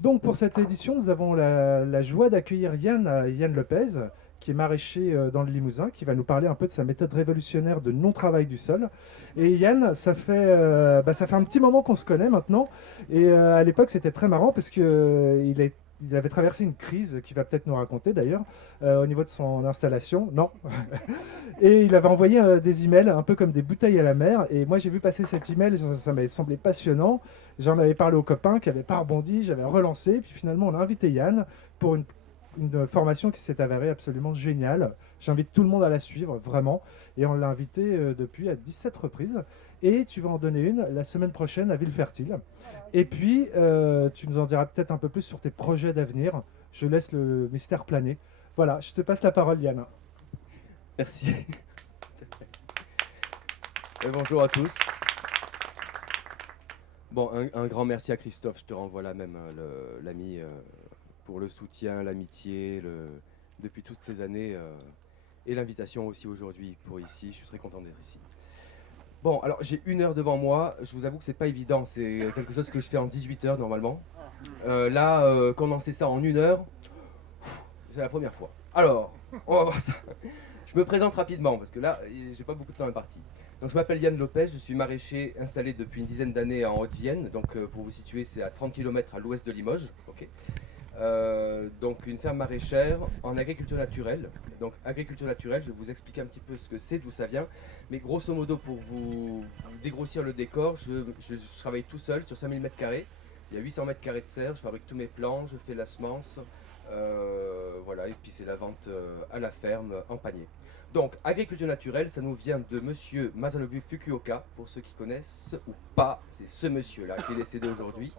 Donc pour cette édition, nous avons la joie d'accueillir Yann Lopez, qui est maraîcher dans le Limousin, qui va nous parler un peu de sa méthode révolutionnaire de non-travail du sol. Et Yann, ça fait un petit moment qu'on se connaît maintenant. Et à l'époque, c'était très marrant parce que il avait traversé une crise qui va peut-être nous raconter d'ailleurs au niveau de son installation. Non. Et il avait envoyé des emails un peu comme des bouteilles à la mer. Et moi, j'ai vu passer cet email, et ça m'avait semblé passionnant. J'en avais parlé aux copains qui n'avaient pas rebondi, j'avais relancé. Puis finalement, on a invité Yann pour une formation qui s'est avérée absolument géniale. J'invite tout le monde à la suivre, vraiment. Et on l'a invité depuis à 17 reprises. Et tu vas en donner une la semaine prochaine à Villefertile. Et puis, tu nous en diras peut-être un peu plus sur tes projets d'avenir. Je laisse le mystère planer. Voilà, je te passe la parole, Yann. Merci. Et bonjour à tous. Bon, un grand merci à Christophe, je te renvoie là même, l'ami, pour le soutien, l'amitié, depuis toutes ces années, et l'invitation aussi aujourd'hui pour ici. Je suis très content d'être ici. Bon, alors j'ai 1 heure devant moi, je vous avoue que c'est pas évident, c'est quelque chose que je fais en 18 heures normalement. Là, condenser ça en 1 heure, c'est la première fois. Alors, on va voir ça. Je me présente rapidement parce que là, j'ai pas beaucoup de temps imparti. Donc, je m'appelle Yann Lopez, je suis maraîcher installé depuis une dizaine d'années en Haute-Vienne. Donc, pour vous situer, c'est à 30 km à l'ouest de Limoges. Ok. Donc, une ferme maraîchère en agriculture naturelle. Donc, agriculture naturelle, je vais vous expliquer un petit peu ce que c'est, d'où ça vient. Mais grosso modo, pour vous dégrossir le décor, je travaille tout seul sur 5000 m². Il y a 800 m² de serre, je fabrique tous mes plants, je fais la semence. Voilà, et puis c'est la vente à la ferme en panier. Donc, agriculture naturelle, ça nous vient de monsieur Masanobu Fukuoka, pour ceux qui connaissent ou pas, c'est ce monsieur-là qui est décédé aujourd'hui.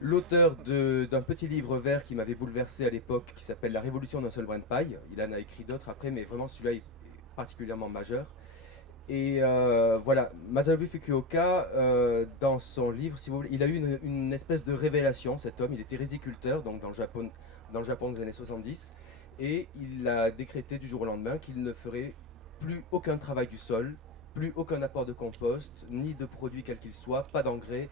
L'auteur d'un petit livre vert qui m'avait bouleversé à l'époque, qui s'appelle La Révolution d'un seul brin de paille. Il en a écrit d'autres après, mais vraiment celui-là est particulièrement majeur. Et voilà, Masanobu Fukuoka, dans son livre, si vous voulez, il a eu une espèce de révélation, cet homme. Il était riziculteur, donc dans le Japon des années 70. Et il a décrété du jour au lendemain qu'il ne ferait plus aucun travail du sol, plus aucun apport de compost, ni de produits quels qu'ils soient, pas d'engrais,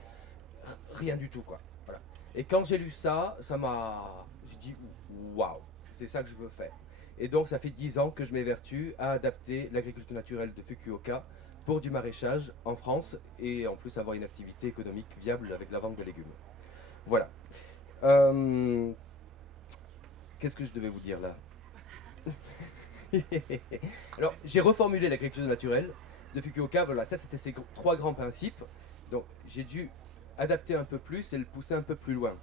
rien du tout, quoi. Voilà. Et quand j'ai lu ça, je dis waouh, c'est ça que je veux faire. Et donc ça fait 10 ans que je m'évertue à adapter l'agriculture naturelle de Fukuoka pour du maraîchage en France et en plus avoir une activité économique viable avec la vente de légumes. Voilà. Euh, Qu'est-ce que je devais vous dire là? Alors, j'ai reformulé l'agriculture naturelle de Fukuoka. Voilà, ça c'était ces 3 grands principes. Donc, j'ai dû adapter un peu plus et le pousser un peu plus loin.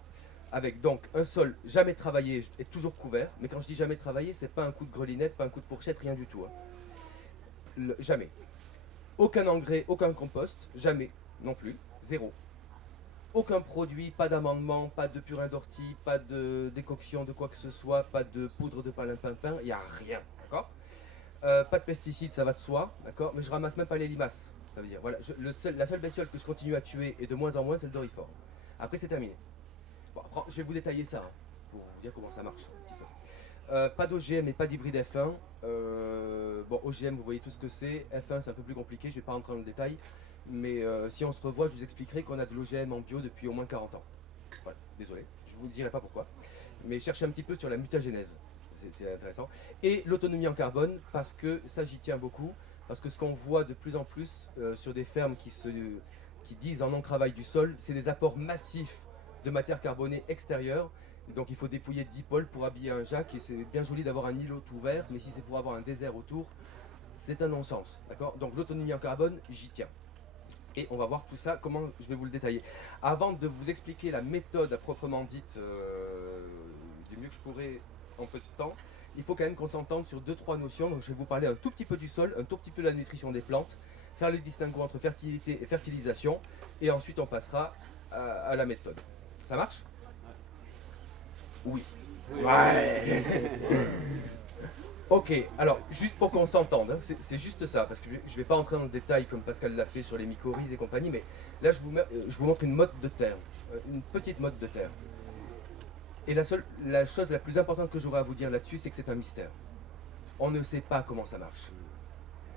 Avec donc un sol jamais travaillé et toujours couvert. Mais quand je dis jamais travaillé, c'est pas un coup de grelinette, pas un coup de fourchette, rien du tout, hein. Jamais. Aucun engrais, aucun compost, jamais non plus, zéro. Aucun produit, pas d'amendement, pas de purin d'ortie, pas de décoction de quoi que ce soit, pas de poudre de palimpinpin, il n'y a rien, d'accord. Pas de pesticides, ça va de soi, d'accord. Mais je ramasse même pas les limaces, ça veut dire. Voilà, la seule bestiole que je continue à tuer et de moins en moins, c'est le dorifort. Après, c'est terminé. Bon, après, je vais vous détailler ça hein, pour vous dire comment ça marche un petit peu. Pas d'OGM et pas d'hybride F1. Bon, OGM, vous voyez tout ce que c'est. F1, c'est un peu plus compliqué, je ne vais pas rentrer dans le détail. Mais si on se revoit, je vous expliquerai qu'on a de l'OGM en bio depuis au moins 40 ans. Voilà, désolé, je ne vous dirai pas pourquoi. Mais cherchez un petit peu sur la mutagénèse, c'est intéressant. Et l'autonomie en carbone, parce que ça j'y tiens beaucoup, parce que ce qu'on voit de plus en plus sur des fermes qui disent en non-travail du sol, c'est des apports massifs de matière carbonée extérieure. Donc il faut dépouiller 10 pôles pour habiller un jack, et c'est bien joli d'avoir un îlot tout vert, mais si c'est pour avoir un désert autour, c'est un non-sens. D'accord. Donc l'autonomie en carbone, j'y tiens. Et on va voir tout ça, comment je vais vous le détailler. Avant de vous expliquer la méthode à proprement dite, du mieux que je pourrais en peu de temps, il faut quand même qu'on s'entende sur 2-3 notions. Donc je vais vous parler un tout petit peu du sol, un tout petit peu de la nutrition des plantes, faire le distinguo entre fertilité et fertilisation, et ensuite on passera à la méthode. Ça marche? Oui. Ouais. Ok, alors juste pour qu'on s'entende, hein, c'est juste ça, parce que je ne vais pas entrer dans le détail comme Pascal l'a fait sur les mycorhizes et compagnie, mais là je vous montre une motte de terre, une petite motte de terre. Et la chose la plus importante que j'aurai à vous dire là-dessus, c'est que c'est un mystère. On ne sait pas comment ça marche.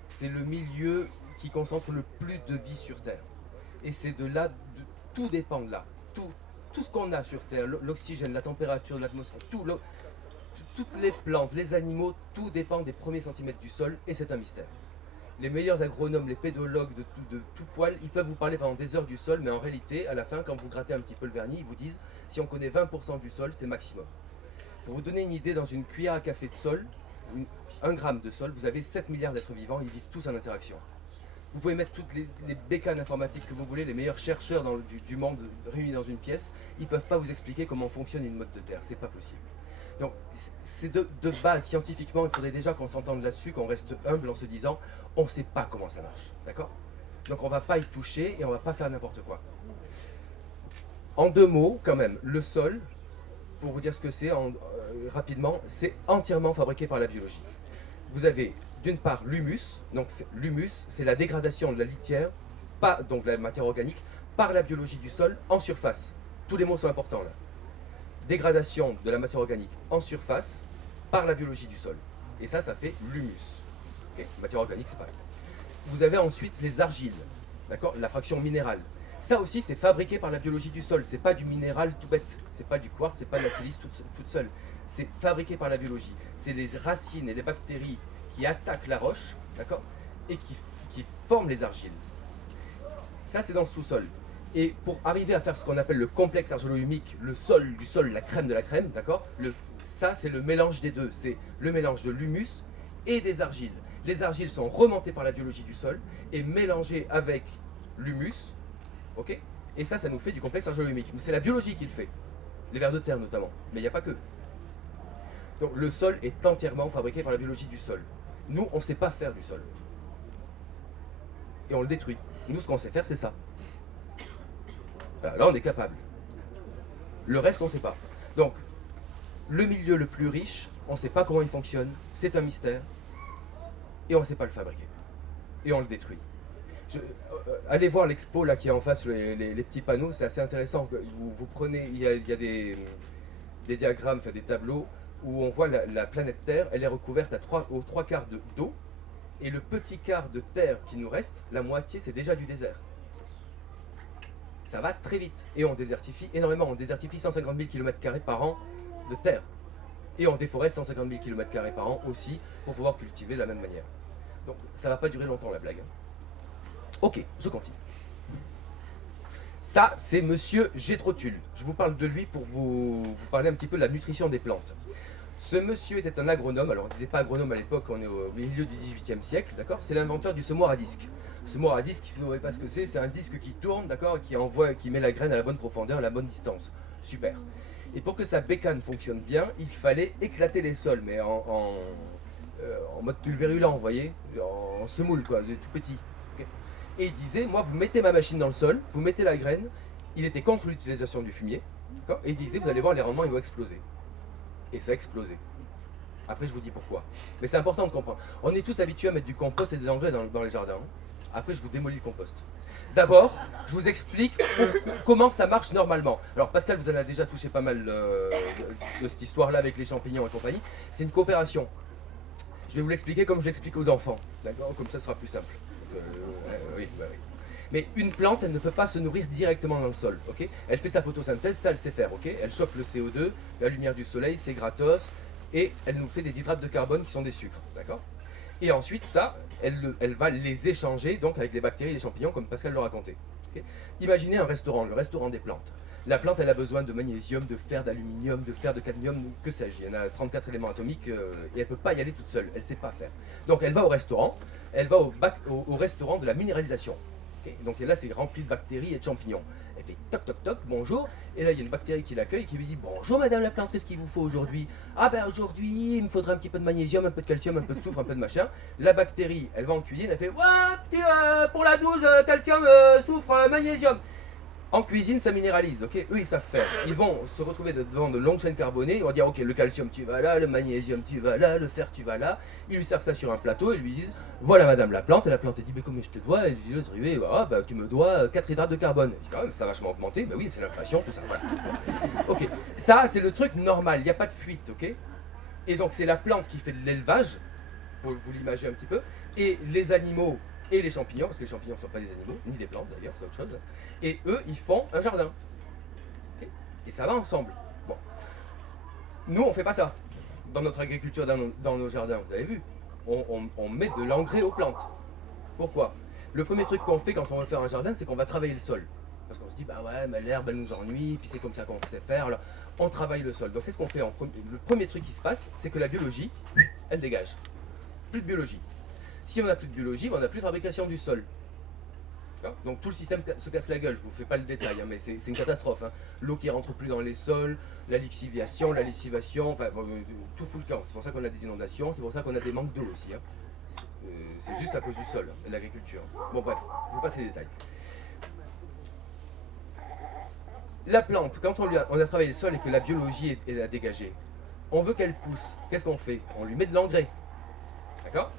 C'est le milieu qui concentre le plus de vie sur Terre. Et c'est de là, tout dépend de là. Tout tout ce qu'on a sur Terre, l'oxygène, la température, l'atmosphère, toutes les plantes, les animaux, tout dépend des premiers centimètres du sol et c'est un mystère. Les meilleurs agronomes, les pédologues de tout poil, ils peuvent vous parler pendant des heures du sol, mais en réalité, à la fin, quand vous grattez un petit peu le vernis, ils vous disent si on connaît 20% du sol, c'est maximum. Pour vous donner une idée, dans une cuillère à café de sol, 1 gramme de sol, vous avez 7 milliards d'êtres vivants, ils vivent tous en interaction. Vous pouvez mettre toutes les bécanes informatiques que vous voulez, les meilleurs chercheurs du monde réunis dans une pièce, ils ne peuvent pas vous expliquer comment fonctionne une motte de terre, c'est pas possible. Donc c'est de base, scientifiquement, il faudrait déjà qu'on s'entende là-dessus, qu'on reste humble en se disant on ne sait pas comment ça marche, d'accord? Donc on ne va pas y toucher et on ne va pas faire n'importe quoi. En 2 mots, quand même, le sol, pour vous dire ce que c'est rapidement, c'est entièrement fabriqué par la biologie. Vous avez d'une part l'humus, donc l'humus, c'est la dégradation de la litière, donc la matière organique, par la biologie du sol en surface. Tous les mots sont importants là. Dégradation de la matière organique en surface par la biologie du sol. Et ça fait l'humus. Okay, matière organique, c'est pareil. Vous avez ensuite les argiles, d'accord, la fraction minérale. Ça aussi, c'est fabriqué par la biologie du sol. C'est pas du minéral tout bête. C'est pas du quartz, c'est pas de la silice toute seule. C'est fabriqué par la biologie. C'est les racines et les bactéries qui attaquent la roche, d'accord, et qui forment les argiles. Ça, c'est dans le sous-sol. Et pour arriver à faire ce qu'on appelle le complexe argilo-humique, le sol du sol, la crème de la crème, d'accord, ça, c'est le mélange des deux. C'est le mélange de l'humus et des argiles. Les argiles sont remontées par la biologie du sol et mélangées avec l'humus, ok, et ça nous fait du complexe argilo-humique. Mais c'est la biologie qui le fait, les vers de terre notamment, mais il n'y a pas que. Donc le sol est entièrement fabriqué par la biologie du sol. Nous, on ne sait pas faire du sol. Et on le détruit. Nous, ce qu'on sait faire, c'est ça. Là, on est capable. Le reste, on ne sait pas. Donc, le milieu le plus riche, on ne sait pas comment il fonctionne, c'est un mystère, et on ne sait pas le fabriquer. Et on le détruit. Allez voir l'expo là qui est en face, les petits panneaux, c'est assez intéressant. Vous prenez, il y a des diagrammes, des tableaux, où on voit la planète Terre, elle est recouverte aux 3/4 d'eau, et le petit quart de terre qui nous reste, la moitié, c'est déjà du désert. Ça va très vite. Et on désertifie énormément. On désertifie 150 000 km² par an de terre. Et on déforeste 150 000 km² par an aussi pour pouvoir cultiver de la même manière. Donc ça va pas durer longtemps la blague. Ok, je continue. Ça, c'est Monsieur Gétrotule. Je vous parle de lui pour vous parler un petit peu de la nutrition des plantes. Ce monsieur était un agronome. Alors on ne disait pas agronome à l'époque, on est au milieu du XVIIIe siècle, d'accord? C'est l'inventeur du semoir à disque. Semoir à disque, vous ne savez pas ce que c'est un disque qui tourne, d'accord, qui met la graine à la bonne profondeur, à la bonne distance. Super. Et pour que sa bécane fonctionne bien, il fallait éclater les sols, mais en mode pulvérulent, vous voyez, en semoule, quoi, de tout petit. Okay. Et il disait, moi, vous mettez ma machine dans le sol, vous mettez la graine, il était contre l'utilisation du fumier, d'accord, et il disait, vous allez voir, les rendements, ils vont exploser. Et ça a explosé. Après, je vous dis pourquoi. Mais c'est important de comprendre. On est tous habitués à mettre du compost et des engrais dans les jardins. Après, je vous démolis le compost. D'abord, je vous explique comment ça marche normalement. Alors, Pascal vous en a déjà touché pas mal de cette histoire-là avec les champignons et compagnie. C'est une coopération. Je vais vous l'expliquer comme je l'explique aux enfants. D'accord? Comme ça sera plus simple. Oui. Mais une plante, elle ne peut pas se nourrir directement dans le sol. Okay, elle fait sa photosynthèse, ça elle sait faire. Okay, elle chope le CO2, la lumière du soleil, c'est gratos, et elle nous fait des hydrates de carbone qui sont des sucres. D'accord? Et ensuite, ça, elle va les échanger donc avec les bactéries et les champignons, comme Pascal le racontait. Okay, imaginez un restaurant, le restaurant des plantes. La plante, elle a besoin de magnésium, de fer, d'aluminium, de fer, de cadmium, que sais-je. Il y en a 34 éléments atomiques et elle ne peut pas y aller toute seule. Elle ne sait pas faire. Donc elle va au restaurant, elle va au restaurant de la minéralisation. Okay, donc là, c'est rempli de bactéries et de champignons. Elle fait toc toc toc, bonjour. Et là, il y a une bactérie qui l'accueille et qui lui dit bonjour madame la plante, qu'est-ce qu'il vous faut aujourd'hui? Ah ben aujourd'hui, il me faudrait un petit peu de magnésium, un peu de calcium, un peu de soufre, un peu de machin. La bactérie, elle va en cuisine, elle fait pour la 12, calcium, soufre, magnésium. En cuisine, ça minéralise, ok? Eux, ils savent faire. Ils vont se retrouver devant de longues chaînes carbonées. Ils vont dire, ok, le calcium, tu vas là, le magnésium, tu vas là, le fer, tu vas là. Ils lui servent ça sur un plateau et lui disent, voilà madame la plante. Et la plante, elle dit, mais combien je te dois? Elle dit, l'autre, bah, tu me dois 4 hydrates de carbone. Elle dit, quand même, ça a vachement augmenté. Bah oui, c'est l'inflation, tout ça. Voilà. Ok, ça, c'est le truc normal. Il n'y a pas de fuite, ok? Et donc, c'est la plante qui fait de l'élevage, pour vous l'imaginer un petit peu. Et les animaux et les champignons, parce que les champignons ne sont pas des animaux, ni des plantes d'ailleurs, c'est autre chose. Et eux, ils font un jardin. Okay, Et ça va ensemble. Bon. Nous, on ne fait pas ça. Dans notre agriculture, dans nos jardins, vous avez vu, on met de l'engrais aux plantes. Pourquoi? Le premier truc qu'on fait quand on veut faire un jardin, c'est qu'on va travailler le sol. Parce qu'on se dit, bah ouais, mais l'herbe, elle nous ennuie, puis c'est comme ça qu'on sait faire. Alors, on travaille le sol. Donc, qu'est-ce qu'on fait le premier truc qui se passe, c'est que la biologie, elle dégage. Plus de biologie. Si on n'a plus de biologie, on n'a plus de fabrication du sol. Donc tout le système se casse la gueule, je ne vous fais pas le détail, hein, mais c'est une catastrophe. Hein. L'eau qui rentre plus dans les sols, la lixiviation, la lessivation, enfin tout fout le camp. C'est pour ça qu'on a des inondations, c'est pour ça qu'on a des manques d'eau aussi. Hein. C'est juste à cause du sol et de l'agriculture. Bon bref, je vous passe les détails. La plante, quand on a travaillé le sol et que la biologie est à dégager, on veut qu'elle pousse. Qu'est-ce qu'on fait? On lui met de l'engrais. D'accord?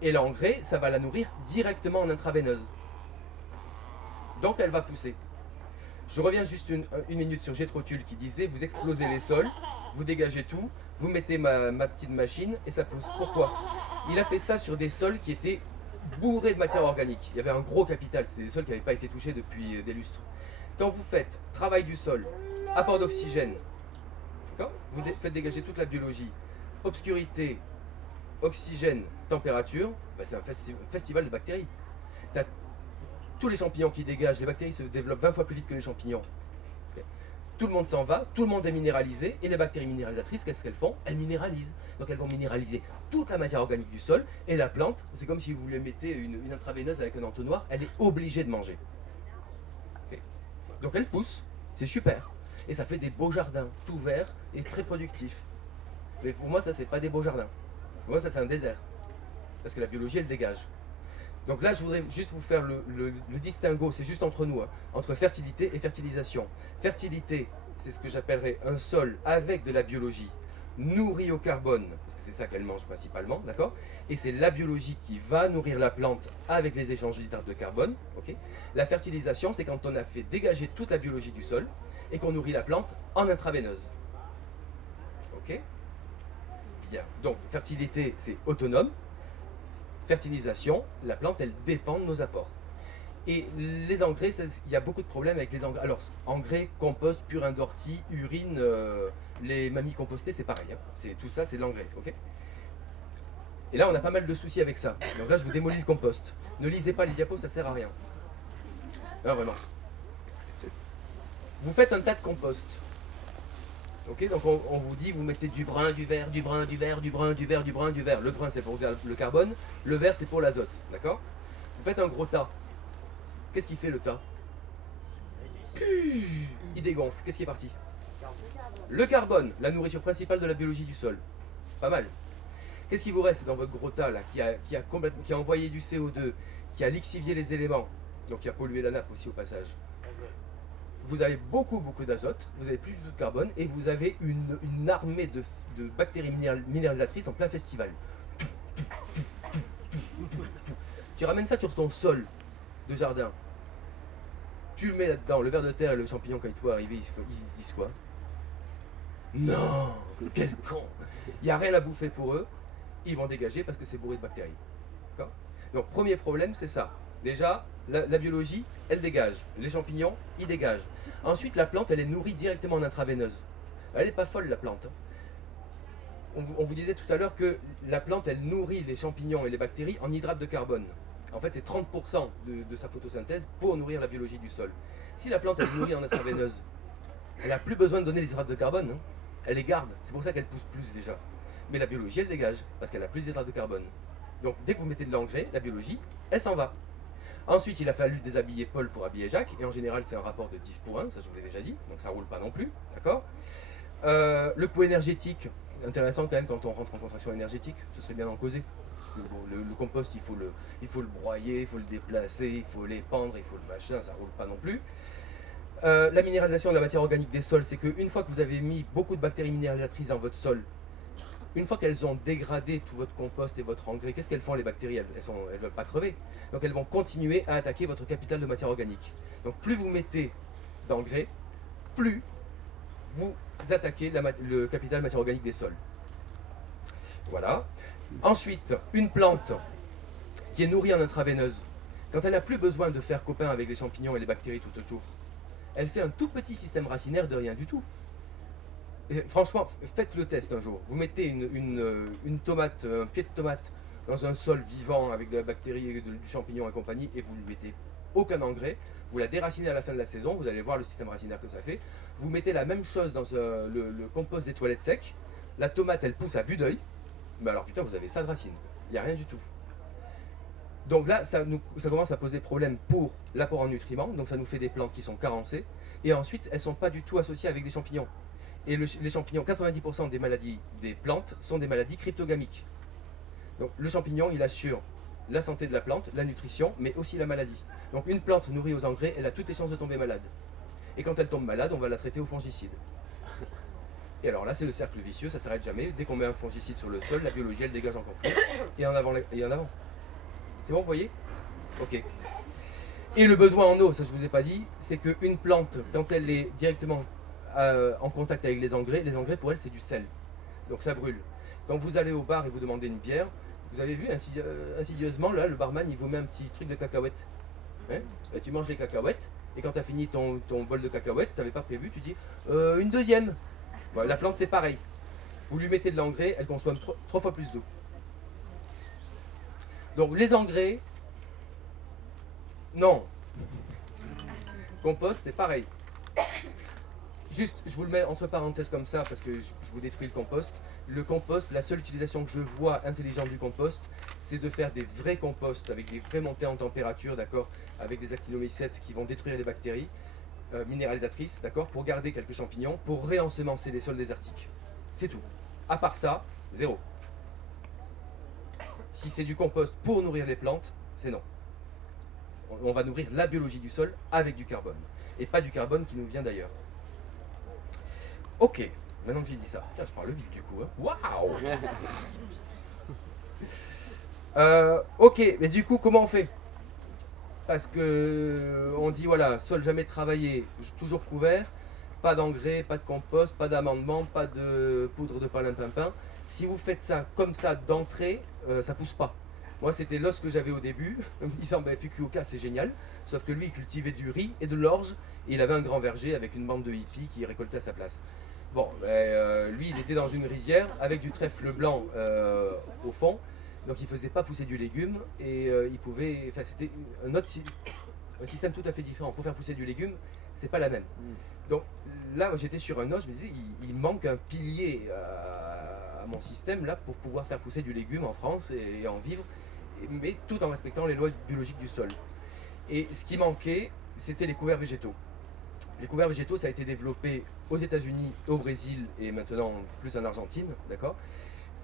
Et l'engrais, ça va la nourrir directement en intraveineuse. Donc elle va pousser. Je reviens juste une minute sur Gétro-Tulle qui disait, vous explosez les sols, vous dégagez tout, vous mettez ma petite machine et ça pousse. Pourquoi? Il a fait ça sur des sols qui étaient bourrés de matière organique. Il y avait un gros capital, c'est des sols qui n'avaient pas été touchés depuis des lustres. Quand vous faites travail du sol, apport d'oxygène, vous faites dégager toute la biologie, obscurité, oxygène, température, bah c'est un festival de bactéries. T'as tous les champignons qui dégagent, les bactéries se développent 20 fois plus vite que les champignons. Tout le monde s'en va, tout le monde est minéralisé, et les bactéries minéralisatrices, qu'est-ce qu'elles font? Elles minéralisent. Donc elles vont minéraliser toute la matière organique du sol, et la plante, c'est comme si vous lui mettez une intraveineuse avec un entonnoir, elle est obligée de manger. Donc elle pousse, c'est super. Et ça fait des beaux jardins, tout verts et très productifs. Mais pour moi, ça, c'est pas des beaux jardins. Pour moi, ça, c'est un désert. Parce que la biologie, elle dégage. Donc là, je voudrais juste vous faire le distinguo, c'est juste entre nous, hein, entre fertilité et fertilisation. Fertilité, c'est ce que j'appellerais un sol avec de la biologie, nourri au carbone, parce que c'est ça qu'elle mange principalement, d'accord? Et c'est la biologie qui va nourrir la plante avec les échanges d'hydrates de carbone, ok? La fertilisation, c'est quand on a fait dégager toute la biologie du sol et qu'on nourrit la plante en intraveineuse. Ok? Bien. Donc, fertilité, c'est autonome. Fertilisation, la plante, elle dépend de nos apports. Et les engrais, il y a beaucoup de problèmes avec les engrais. Alors, engrais, compost, purin d'ortie, urine, les mamies compostées, c'est pareil. Hein. Tout ça, c'est de l'engrais. Okay, et là, on a pas mal de soucis avec ça. Donc là, je vous démolis le compost. Ne lisez pas les diapos, ça sert à rien. Non, vraiment. Vous faites un tas de compost. Ok, donc on vous dit, vous mettez du brun, du vert, du brun, du vert, du brun, du vert, du brun, du vert. Le brun, c'est pour le carbone. Le vert, c'est pour l'azote. D'accord? Vous faites un gros tas. Qu'est-ce qui fait le tas? Il dégonfle. Qu'est-ce qui est parti? Le carbone, la nourriture principale de la biologie du sol. Pas mal. Qu'est-ce qui vous reste dans votre gros tas là, qui a envoyé du CO2, qui a lixivié les éléments, donc qui a pollué la nappe aussi au passage? Vous avez beaucoup d'azote, vous avez plus du tout de carbone, et vous avez une armée de bactéries minéralisatrices en plein festival. Tu ramènes ça sur ton sol de jardin, tu le mets là-dedans, le ver de terre et le champignon, quand ils te voient arriver, ils disent quoi? Non, quel con! Il n'y a rien à bouffer pour eux, ils vont dégager parce que c'est bourré de bactéries. Donc premier problème, c'est ça. Déjà, la biologie, elle dégage. Les champignons, ils dégagent. Ensuite, la plante, elle est nourrie directement en intraveineuse. Elle n'est pas folle, la plante. On vous disait tout à l'heure que la plante, elle nourrit les champignons et les bactéries en hydrate de carbone. En fait, c'est 30% de sa photosynthèse pour nourrir la biologie du sol. Si la plante, elle est nourrie en intraveineuse, elle n'a plus besoin de donner les hydrates de carbone. Hein. Elle les garde. C'est pour ça qu'elle pousse plus déjà. Mais la biologie, elle dégage, parce qu'elle a plus d'hydrates de carbone. Donc, dès que vous mettez de l'engrais, la biologie, elle s'en va. Ensuite, il a fallu déshabiller Paul pour habiller Jacques, et en général, c'est un rapport de 10 pour 1, ça je vous l'ai déjà dit, donc ça roule pas non plus, d'accord? Le coût énergétique, intéressant quand même quand on rentre en contraction énergétique, ce serait bien d'en causer. Parce que, bon, le compost, il faut le broyer, il faut le déplacer, il faut l'épandre, il faut le machin, ça roule pas non plus. La minéralisation de la matière organique des sols, c'est qu'une fois que vous avez mis beaucoup de bactéries minéralisatrices dans votre sol, une fois qu'elles ont dégradé tout votre compost et votre engrais, qu'est-ce qu'elles font les bactéries? Elles ne veulent pas crever. Donc elles vont continuer à attaquer votre capital de matière organique. Donc plus vous mettez d'engrais, plus vous attaquez le capital de matière organique des sols. Voilà. Ensuite, une plante qui est nourrie en intraveineuse, quand elle n'a plus besoin de faire copain avec les champignons et les bactéries tout autour, elle fait un tout petit système racinaire de rien du tout. Et franchement, faites le test un jour. Vous mettez une tomate, un pied de tomate dans un sol vivant avec de la bactérie, du champignon et compagnie, et vous ne lui mettez aucun engrais. Vous la déracinez à la fin de la saison, vous allez voir le système racinaire que ça fait. Vous mettez la même chose dans le compost des toilettes secs. La tomate, elle pousse à vue d'œil. Mais alors putain, vous avez ça de racine. Il n'y a rien du tout. Donc là, ça commence à poser problème pour l'apport en nutriments. Donc ça nous fait des plantes qui sont carencées. Et ensuite, elles ne sont pas du tout associées avec des champignons. Et les champignons, 90% des maladies des plantes sont des maladies cryptogamiques. Donc le champignon, il assure la santé de la plante, la nutrition, mais aussi la maladie. Donc une plante nourrie aux engrais, elle a toutes les chances de tomber malade. Et quand elle tombe malade, on va la traiter au fongicide. Et alors là, c'est le cercle vicieux, ça s'arrête jamais. Dès qu'on met un fongicide sur le sol, la biologie, elle dégage encore plus. Et en avant, et en avant. C'est bon, vous voyez? Ok. Et le besoin en eau, ça je vous ai pas dit, c'est qu'une plante, quand elle est directement en contact avec les engrais pour elle c'est du sel. Donc ça brûle. Quand vous allez au bar et vous demandez une bière, vous avez vu insidieusement, là, le barman il vous met un petit truc de cacahuètes. Hein? Là, tu manges les cacahuètes, et quand tu as fini ton bol de cacahuètes, tu n'avais pas prévu, tu dis une deuxième. Bon, la plante c'est pareil. Vous lui mettez de l'engrais, elle consomme 3 fois plus d'eau. Donc les engrais, non. Compost, c'est pareil. Juste, je vous le mets entre parenthèses comme ça parce que je vous détruis le compost. Le compost, la seule utilisation que je vois intelligente du compost, c'est de faire des vrais composts avec des vraies montées en température, d'accord, avec des actinomycètes qui vont détruire les bactéries minéralisatrices, d'accord, pour garder quelques champignons, pour réensemencer les sols désertiques. C'est tout. À part ça, zéro. Si c'est du compost pour nourrir les plantes, c'est non. On va nourrir la biologie du sol avec du carbone. Et pas du carbone qui nous vient d'ailleurs. Ok, maintenant que j'ai dit ça, tiens, je parle vite du coup. Hein. Waouh. Ok, mais du coup, comment on fait? Parce que on dit voilà, sol jamais travaillé, toujours couvert, pas d'engrais, pas de compost, pas d'amendement, pas de poudre de pain. Si vous faites ça comme ça d'entrée, ça pousse pas. Moi, c'était l'os que j'avais au début, en me disant ben, Fukuoka c'est génial, sauf que lui il cultivait du riz et de l'orge, et il avait un grand verger avec une bande de hippies qui récoltait à sa place. Bon, lui il était dans une rizière avec du trèfle blanc au fond, donc il faisait pas pousser du légume, et il pouvait. Enfin, c'était un système tout à fait différent. Pour faire pousser du légume, c'est pas la même. Donc là, j'étais sur un os, je me disais, il manque un pilier à mon système là pour pouvoir faire pousser du légume en France et en vivre, mais tout en respectant les lois biologiques du sol. Et ce qui manquait, c'était les couverts végétaux. Les couverts végétaux, ça a été développé aux États-Unis, au Brésil et maintenant plus en Argentine, d'accord.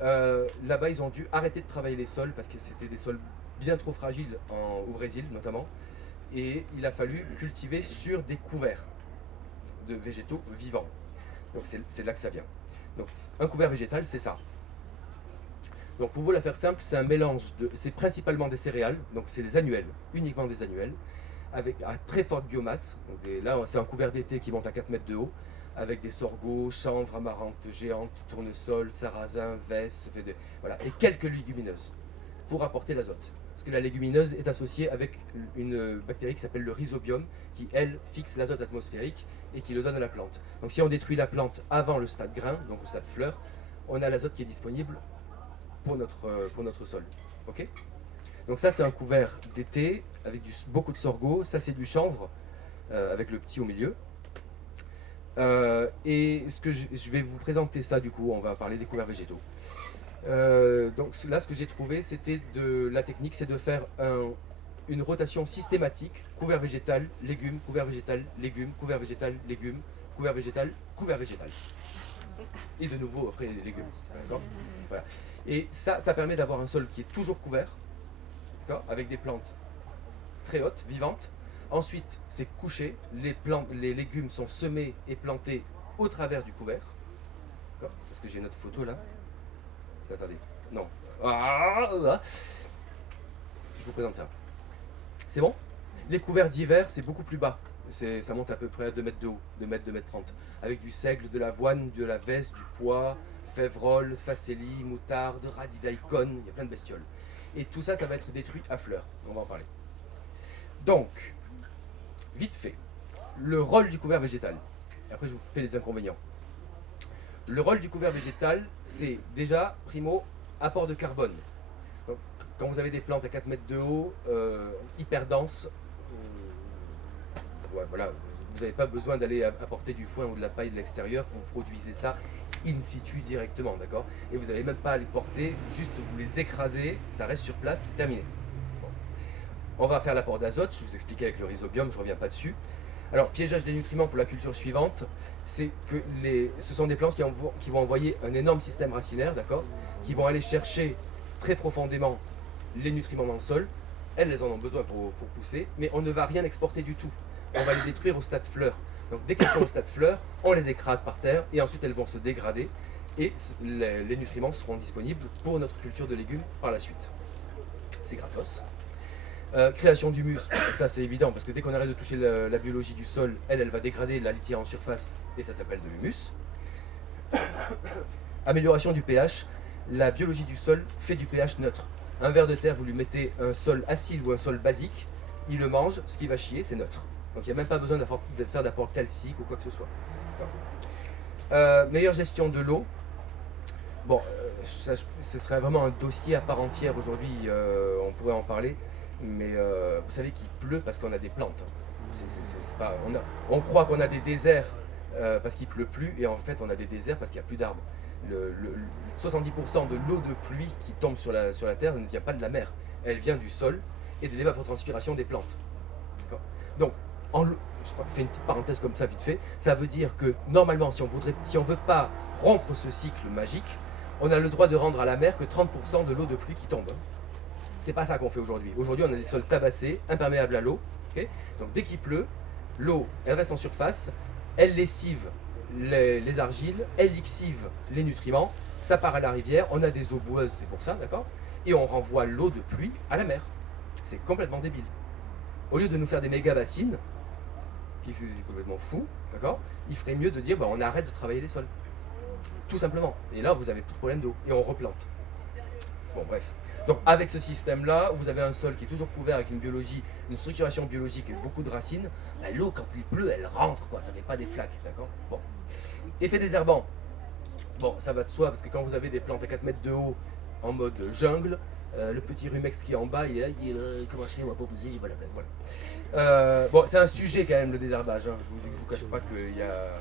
Là-bas, ils ont dû arrêter de travailler les sols parce que c'était des sols bien trop fragiles au Brésil notamment, et il a fallu cultiver sur des couverts de végétaux vivants. Donc c'est de là que ça vient. Donc un couvert végétal, c'est ça. Donc pour vous la faire simple, c'est un mélange c'est principalement des céréales, donc c'est des annuels, uniquement des annuels, avec à très forte biomasse. Donc là, c'est un couvert d'été qui monte à 4 mètres de haut, avec des sorgho, chanvre, amarantes géantes, tournesol, sarrasin, vesses, voilà, et quelques légumineuses pour apporter l'azote. Parce que la légumineuse est associée avec une bactérie qui s'appelle le rhizobium, qui elle fixe l'azote atmosphérique et qui le donne à la plante. Donc si on détruit la plante avant le stade grain, donc le stade fleur, on a l'azote qui est disponible pour notre sol. Ok ? Donc ça c'est un couvert d'été avec beaucoup de sorgho, ça c'est du chanvre avec le petit au milieu. Et ce que je vais vous présenter ça du coup, on va parler des couverts végétaux. Donc là ce que j'ai trouvé c'était la technique, c'est de faire une rotation systématique, couvert végétal, légumes, couvert végétal, légumes, couvert végétal, légumes, couvert végétal, couvert végétal. Et de nouveau après les légumes. Voilà. Et ça permet d'avoir un sol qui est toujours couvert, avec des plantes très hautes, vivantes. Ensuite, c'est couché, les légumes sont semés et plantés au travers du couvert. Est-ce que j'ai une autre photo là? Attendez, non. Je vous présente ça. C'est bon? Les couverts d'hiver, c'est beaucoup plus bas. Ça monte à peu près à 2 mètres de haut, 2 mètres, 2 mètres 30. Avec du seigle, de l'avoine, de la veste, du pois, févrole, facélie, moutarde, radis daikon, il y a plein de bestioles. Et tout ça, ça va être détruit à fleurs. On va en parler. Donc, vite fait, le rôle du couvert végétal. Et après, je vous fais les inconvénients. Le rôle du couvert végétal, c'est déjà, primo, apport de carbone. Donc, quand vous avez des plantes à 4 mètres de haut, hyper denses, ouais, voilà, vous n'avez pas besoin d'aller apporter du foin ou de la paille de l'extérieur, vous produisez ça in situ directement, d'accord? Et vous n'avez même pas à les porter, juste vous les écrasez, ça reste sur place, c'est terminé. Bon. On va faire l'apport d'azote, je vous expliquais avec le rhizobium, je ne reviens pas dessus. Alors, piégeage des nutriments pour la culture suivante, c'est que ce sont des plantes qui vont envoyer un énorme système racinaire, d'accord, qui vont aller chercher très profondément les nutriments dans le sol. Elles en ont besoin pour pousser, mais on ne va rien exporter du tout. On va les détruire au stade fleur. Donc dès qu'elles sont au stade fleur, on les écrase par terre et ensuite elles vont se dégrader et les nutriments seront disponibles pour notre culture de légumes par la suite. C'est gratos. Création d'humus, ça c'est évident parce que dès qu'on arrête de toucher la biologie du sol, elle va dégrader la litière en surface et ça s'appelle de l'humus. Amélioration du pH, la biologie du sol fait du pH neutre. Un ver de terre, vous lui mettez un sol acide ou un sol basique, il le mange, ce qui va chier, c'est neutre. Donc il n'y a même pas besoin de faire d'apport calcique ou quoi que ce soit. Meilleure gestion de l'eau. Bon, ce serait vraiment un dossier à part entière aujourd'hui, on pourrait en parler. Mais vous savez qu'il pleut parce qu'on a des plantes. C'est pas, on croit qu'on a des déserts parce qu'il pleut plus, et en fait on a des déserts parce qu'il n'y a plus d'arbres. 70% de l'eau de pluie qui tombe sur la terre ne vient pas de la mer. Elle vient du sol et de l'évapotranspiration des plantes. Donc, je fais une petite parenthèse comme ça vite fait, ça veut dire que normalement si on ne veut pas rompre ce cycle magique, on a le droit de rendre à la mer que 30% de l'eau de pluie qui tombe. C'est pas ça qu'on fait aujourd'hui. Aujourd'hui, on a des sols tabassés, imperméables à l'eau. Okay, donc dès qu'il pleut, l'eau, elle reste en surface, elle lessive les argiles, elle lixive les nutriments, ça part à la rivière, on a des eaux boueuses, c'est pour ça, d'accord? Et on renvoie l'eau de pluie à la mer. C'est complètement débile. Au lieu de nous faire des méga bassines, qui c'est complètement fou, d'accord? Il ferait mieux de dire, bah, on arrête de travailler les sols. Tout simplement. Et là, vous n'avez plus de problème d'eau. Et on replante. Bon, bref. Donc avec ce système-là, vous avez un sol qui est toujours couvert avec une biologie, une structuration biologique et beaucoup de racines. Ben, l'eau, quand il pleut, elle rentre, quoi. Ça ne fait pas des flaques, d'accord? Bon. Effet désherbant. Bon, ça va de soi, parce que quand vous avez des plantes à 4 mètres de haut, en mode jungle, le petit rumex qui est en bas, il est là, il dit comment je fais, moi, pour pousser, j'ai pas la place. Voilà. Bon, c'est un sujet quand même, le désherbage. Hein. Je vous cache pas qu'il y a...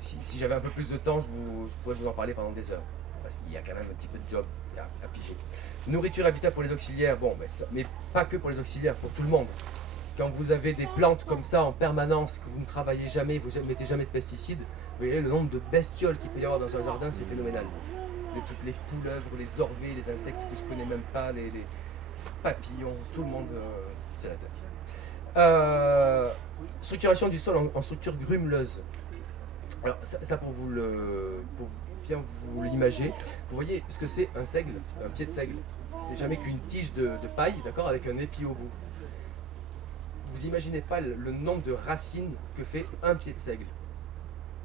Si j'avais un peu plus de temps, je pourrais vous en parler pendant des heures. Parce qu'il y a quand même un petit peu de job à piger. Nourriture, habitat pour les auxiliaires, bon, mais pas que pour les auxiliaires, pour tout le monde. Quand vous avez des plantes comme ça en permanence, que vous ne travaillez jamais, vous ne mettez jamais de pesticides, vous voyez le nombre de bestioles qu'il peut y avoir dans un jardin, c'est phénoménal. De toutes les couleuvres, les orvées, les insectes que je ne connais même pas, les papillons, tout le monde, c'est la tête. Structuration du sol en structure grumeleuse. Alors ça pour bien vous l'imager, vous voyez ce que c'est un seigle, un pied de seigle. C'est jamais qu'une tige de paille, d'accord, avec un épi au bout. Vous imaginez pas le nombre de racines que fait un pied de seigle.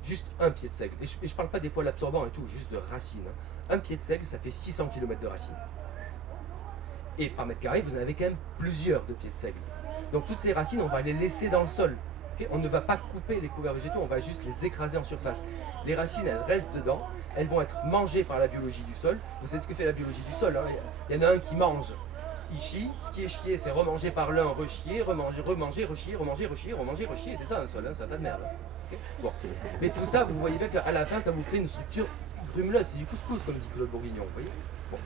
Juste un pied de seigle. Et je parle pas des poils absorbants et tout, juste de racines. Un pied de seigle, ça fait 600 km de racines. Et par mètre carré, vous en avez quand même plusieurs de pieds de seigle. Donc toutes ces racines, on va les laisser dans le sol. Okay, on ne va pas couper les couverts végétaux, on va juste les écraser en surface. Les racines, elles restent dedans, elles vont être mangées par la biologie du sol. Vous savez ce que fait la biologie du sol, hein? Il y en a un qui mange, il chie, ce qui est chié, c'est remangé par l'un, rechier, remanger, rechier, remanger, rechier, c'est ça un sol, hein, c'est un tas de merde. Hein. Okay, bon. Mais tout ça, vous voyez bien qu'à la fin, ça vous fait une structure grumeleuse, c'est du couscous, comme dit Claude Bourguignon, vous voyez. Bon.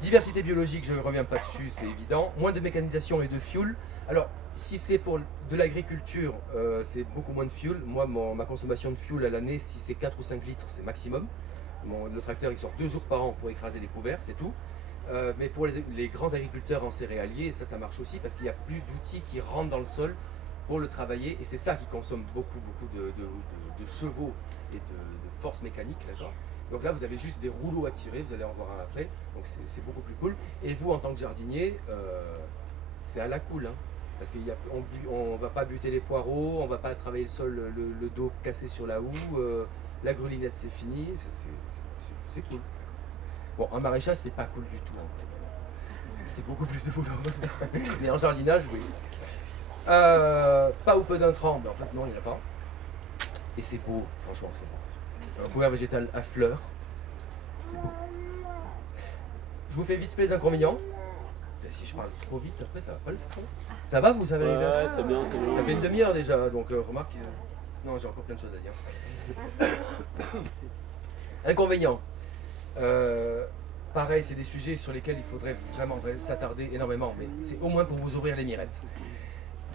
Diversité biologique, je ne reviens pas dessus, c'est évident. Moins de mécanisation et de fuel. Alors, si c'est pour de l'agriculture, c'est beaucoup moins de fuel. Moi, ma consommation de fuel à l'année, si c'est 4 ou 5 litres, c'est maximum. Le tracteur, il sort 2 jours par an pour écraser les couverts, c'est tout. Mais pour les grands agriculteurs en céréaliers, ça marche aussi parce qu'il n'y a plus d'outils qui rentrent dans le sol pour le travailler. Et c'est ça qui consomme beaucoup de chevaux et de force mécanique, d'accord. Donc là, vous avez juste des rouleaux à tirer, vous allez en voir un après, donc c'est beaucoup plus cool. Et vous, en tant que jardinier, c'est à la cool, hein, parce qu'on ne va pas buter les poireaux, on ne va pas travailler le sol, le dos cassé sur la houe, la grelinette c'est fini, c'est cool. Bon, en maraîchage, c'est pas cool du tout, hein. C'est beaucoup plus de boulot. Mais en jardinage, oui. Pas ou peu d'intrants, mais en fait non, il n'y en a pas. Et c'est beau, franchement, c'est beau. Un couvert végétal à fleurs, c'est beau. Je vous fais vite fait les inconvénients. Et si je parle trop vite, après ça va pas le faire. Ça va, vous savez? Ouais, c'est bien, c'est bien. Ça fait une demi-heure déjà, donc remarque. Non, j'ai encore plein de choses à dire. Inconvénients. Pareil, c'est des sujets sur lesquels il faudrait vraiment s'attarder énormément, mais c'est au moins pour vous ouvrir les mirettes.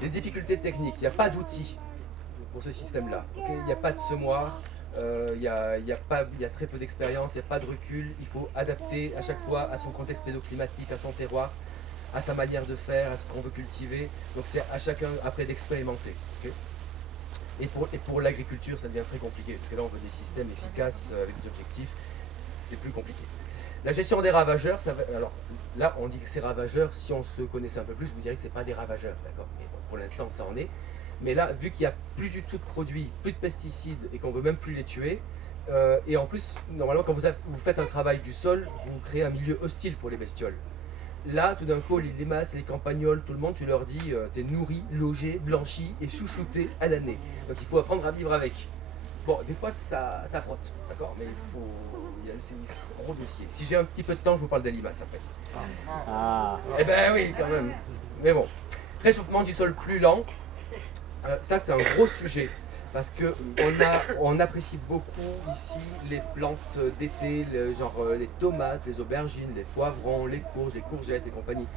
Les difficultés techniques, il n'y a pas d'outils pour ce système-là. Okay, il n'y a pas de semoir, il y a très peu d'expérience, il n'y a pas de recul. Il faut adapter à chaque fois à son contexte pédoclimatique, à son terroir, à sa manière de faire, à ce qu'on veut cultiver. Donc c'est à chacun après d'expérimenter. Okay, et pour l'agriculture, ça devient très compliqué, parce que là on veut des systèmes efficaces avec des objectifs, c'est plus compliqué. La gestion des ravageurs, alors là on dit que c'est ravageurs, si on se connaissait un peu plus, je vous dirais que ce n'est pas des ravageurs, d'accord, mais bon, pour l'instant ça en est. Mais là, vu qu'il n'y a plus du tout de produits, plus de pesticides et qu'on ne veut même plus les tuer, et en plus, normalement quand vous faites un travail du sol, vous créez un milieu hostile pour les bestioles. Là, tout d'un coup, les limaces, les campagnols, tout le monde, tu leur dis, t'es nourri, logé, blanchi et chouchouté à l'année. Donc il faut apprendre à vivre avec. Bon, des fois ça frotte, d'accord, mais c'est un gros dossier. Si j'ai un petit peu de temps, je vous parle des limaces après. Ah. Eh ben oui, quand même. Mais bon, réchauffement du sol plus lent, ça c'est un gros sujet. Parce qu'on apprécie beaucoup ici les plantes d'été, genre les tomates, les aubergines, les poivrons, les courges, les courgettes et compagnie.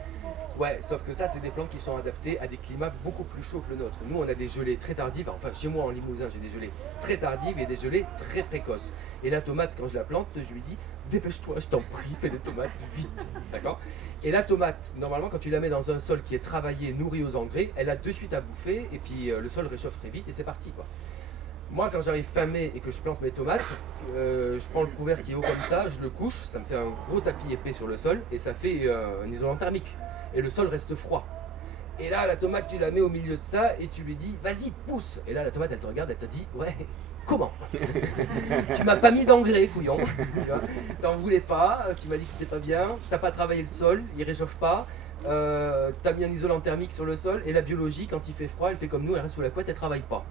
Ouais, sauf que ça, c'est des plantes qui sont adaptées à des climats beaucoup plus chauds que le nôtre. Nous, on a des gelées très tardives. Enfin, chez moi en Limousin, j'ai des gelées très tardives et des gelées très précoces. Et la tomate, quand je la plante, je lui dis dépêche-toi, je t'en prie, fais des tomates vite. D'accord? Et la tomate, normalement, quand tu la mets dans un sol qui est travaillé, nourri aux engrais, elle a de suite à bouffer et puis le sol réchauffe très vite et c'est parti, quoi. Moi, quand j'arrive fin mai et que je plante mes tomates, je prends le couvert qui est haut comme ça, je le couche, ça me fait un gros tapis épais sur le sol et ça fait un isolant thermique. Et le sol reste froid. Et là, la tomate, tu la mets au milieu de ça et tu lui dis, vas-y, pousse. Et là, la tomate, elle te regarde, elle te dit, ouais, comment? Tu m'as pas mis d'engrais, couillon. T'en voulais pas, tu m'as dit que c'était pas bien, t'as pas travaillé le sol, il réchauffe pas. T'as mis un isolant thermique sur le sol et la biologie, quand il fait froid, elle fait comme nous, elle reste sous la couette, elle travaille pas.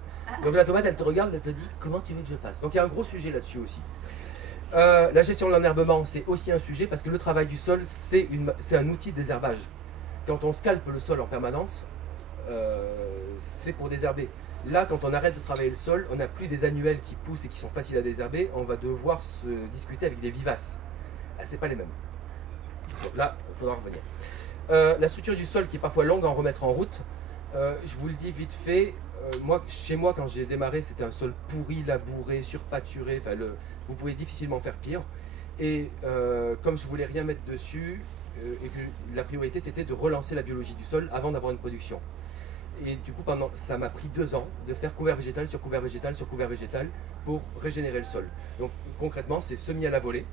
Donc la tomate, elle te regarde, elle te dit, comment tu veux que je fasse? Donc il y a un gros sujet là-dessus aussi. La gestion de l'enherbement, c'est aussi un sujet parce que le travail du sol, c'est un outil de désherbage. Quand on scalpe le sol en permanence, c'est pour désherber. Là, quand on arrête de travailler le sol, on n'a plus des annuels qui poussent et qui sont faciles à désherber, on va devoir se discuter avec des vivaces. Ah, c'est pas les mêmes. Donc là, il faudra revenir. La structure du sol qui est parfois longue à en remettre en route, je vous le dis vite fait, chez moi quand j'ai démarré c'était un sol pourri, labouré, surpâturé, vous pouvez difficilement faire pire. Et comme je voulais rien mettre dessus, et que la priorité c'était de relancer la biologie du sol avant d'avoir une production. Et du coup ça m'a pris 2 ans de faire couvert végétal sur couvert végétal sur couvert végétal pour régénérer le sol. Donc concrètement c'est semis à la volée.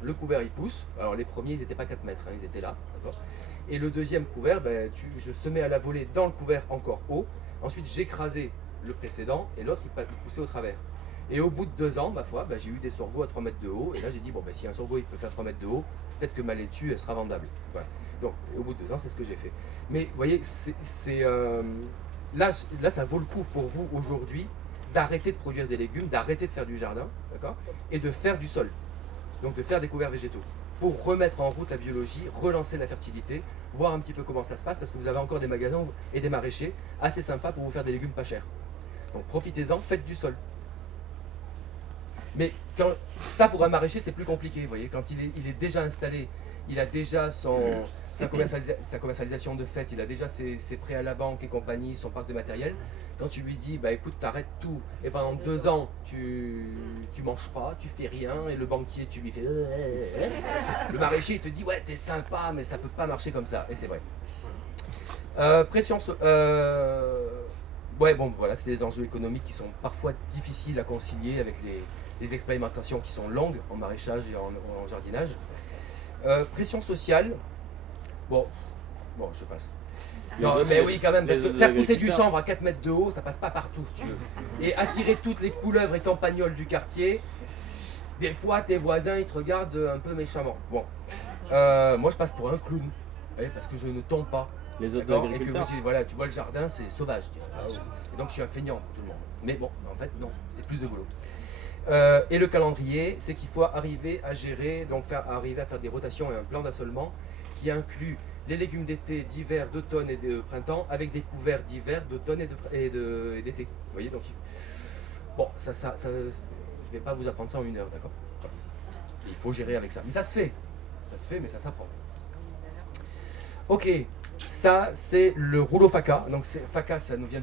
Le couvert il pousse, alors les premiers ils n'étaient pas 4 mètres, hein, ils étaient là. Et le deuxième couvert, je semais à la volée dans le couvert encore haut. Ensuite j'écrasais le précédent et l'autre il poussait au travers. Et au bout de 2 ans, ma foi, j'ai eu des sorgho à 3 mètres de haut. Et là j'ai dit, bon si un sorgho il peut faire 3 mètres de haut, peut-être que ma laitue elle sera vendable. Voilà. Donc au bout de 2 ans c'est ce que j'ai fait. Mais vous voyez, là ça vaut le coup pour vous aujourd'hui d'arrêter de produire des légumes, d'arrêter de faire du jardin, d'accord, et de faire du sol. Donc de faire des couverts végétaux. Pour remettre en route la biologie, relancer la fertilité, voir un petit peu comment ça se passe, parce que vous avez encore des magasins et des maraîchers assez sympas pour vous faire des légumes pas chers. Donc profitez-en, faites du sol. Mais ça pour un maraîcher c'est plus compliqué, vous voyez, quand il est déjà installé, il a déjà sa commercialisation de fait, il a déjà ses prêts à la banque et compagnie, son parc de matériel. Quand tu lui dis, écoute, t'arrêtes tout, et pendant 2 ans, tu manges pas, tu fais rien, et le banquier, tu lui fais... Le maraîcher, il te dit, ouais, t'es sympa, mais ça peut pas marcher comme ça, et c'est vrai. Ouais, bon, voilà, c'est des enjeux économiques qui sont parfois difficiles à concilier avec les expérimentations qui sont longues en maraîchage et en jardinage. Pression sociale, bon, je passe. Non, mais oui, quand même, parce que faire pousser du chanvre à 4 mètres de haut, ça passe pas partout, si tu veux. Et attirer toutes les couleuvres et campagnols du quartier, des fois, tes voisins, ils te regardent un peu méchamment. Bon, moi, je passe pour un clown, parce que je ne tombe pas. Les autres D'accord. Et que agriculteurs. je dis, voilà, tu vois le jardin, c'est sauvage. Je dis, ah, ouais. Et donc je suis un feignant pour tout le monde. Mais bon, en fait, non, c'est plus de boulot. Et le calendrier, c'est qu'il faut arriver à gérer, donc arriver à faire des rotations et un plan d'assolement qui inclut les légumes d'été, d'hiver, d'automne et de printemps, avec des couverts d'hiver, d'automne et d'été. Vous voyez, donc bon, ça, je ne vais pas vous apprendre ça en 1 heure, d'accord? Il faut gérer avec ça. Mais ça se fait. Ça se fait, mais ça s'apprend. Ok, ça c'est le rouleau faca. Donc faca, ça nous vient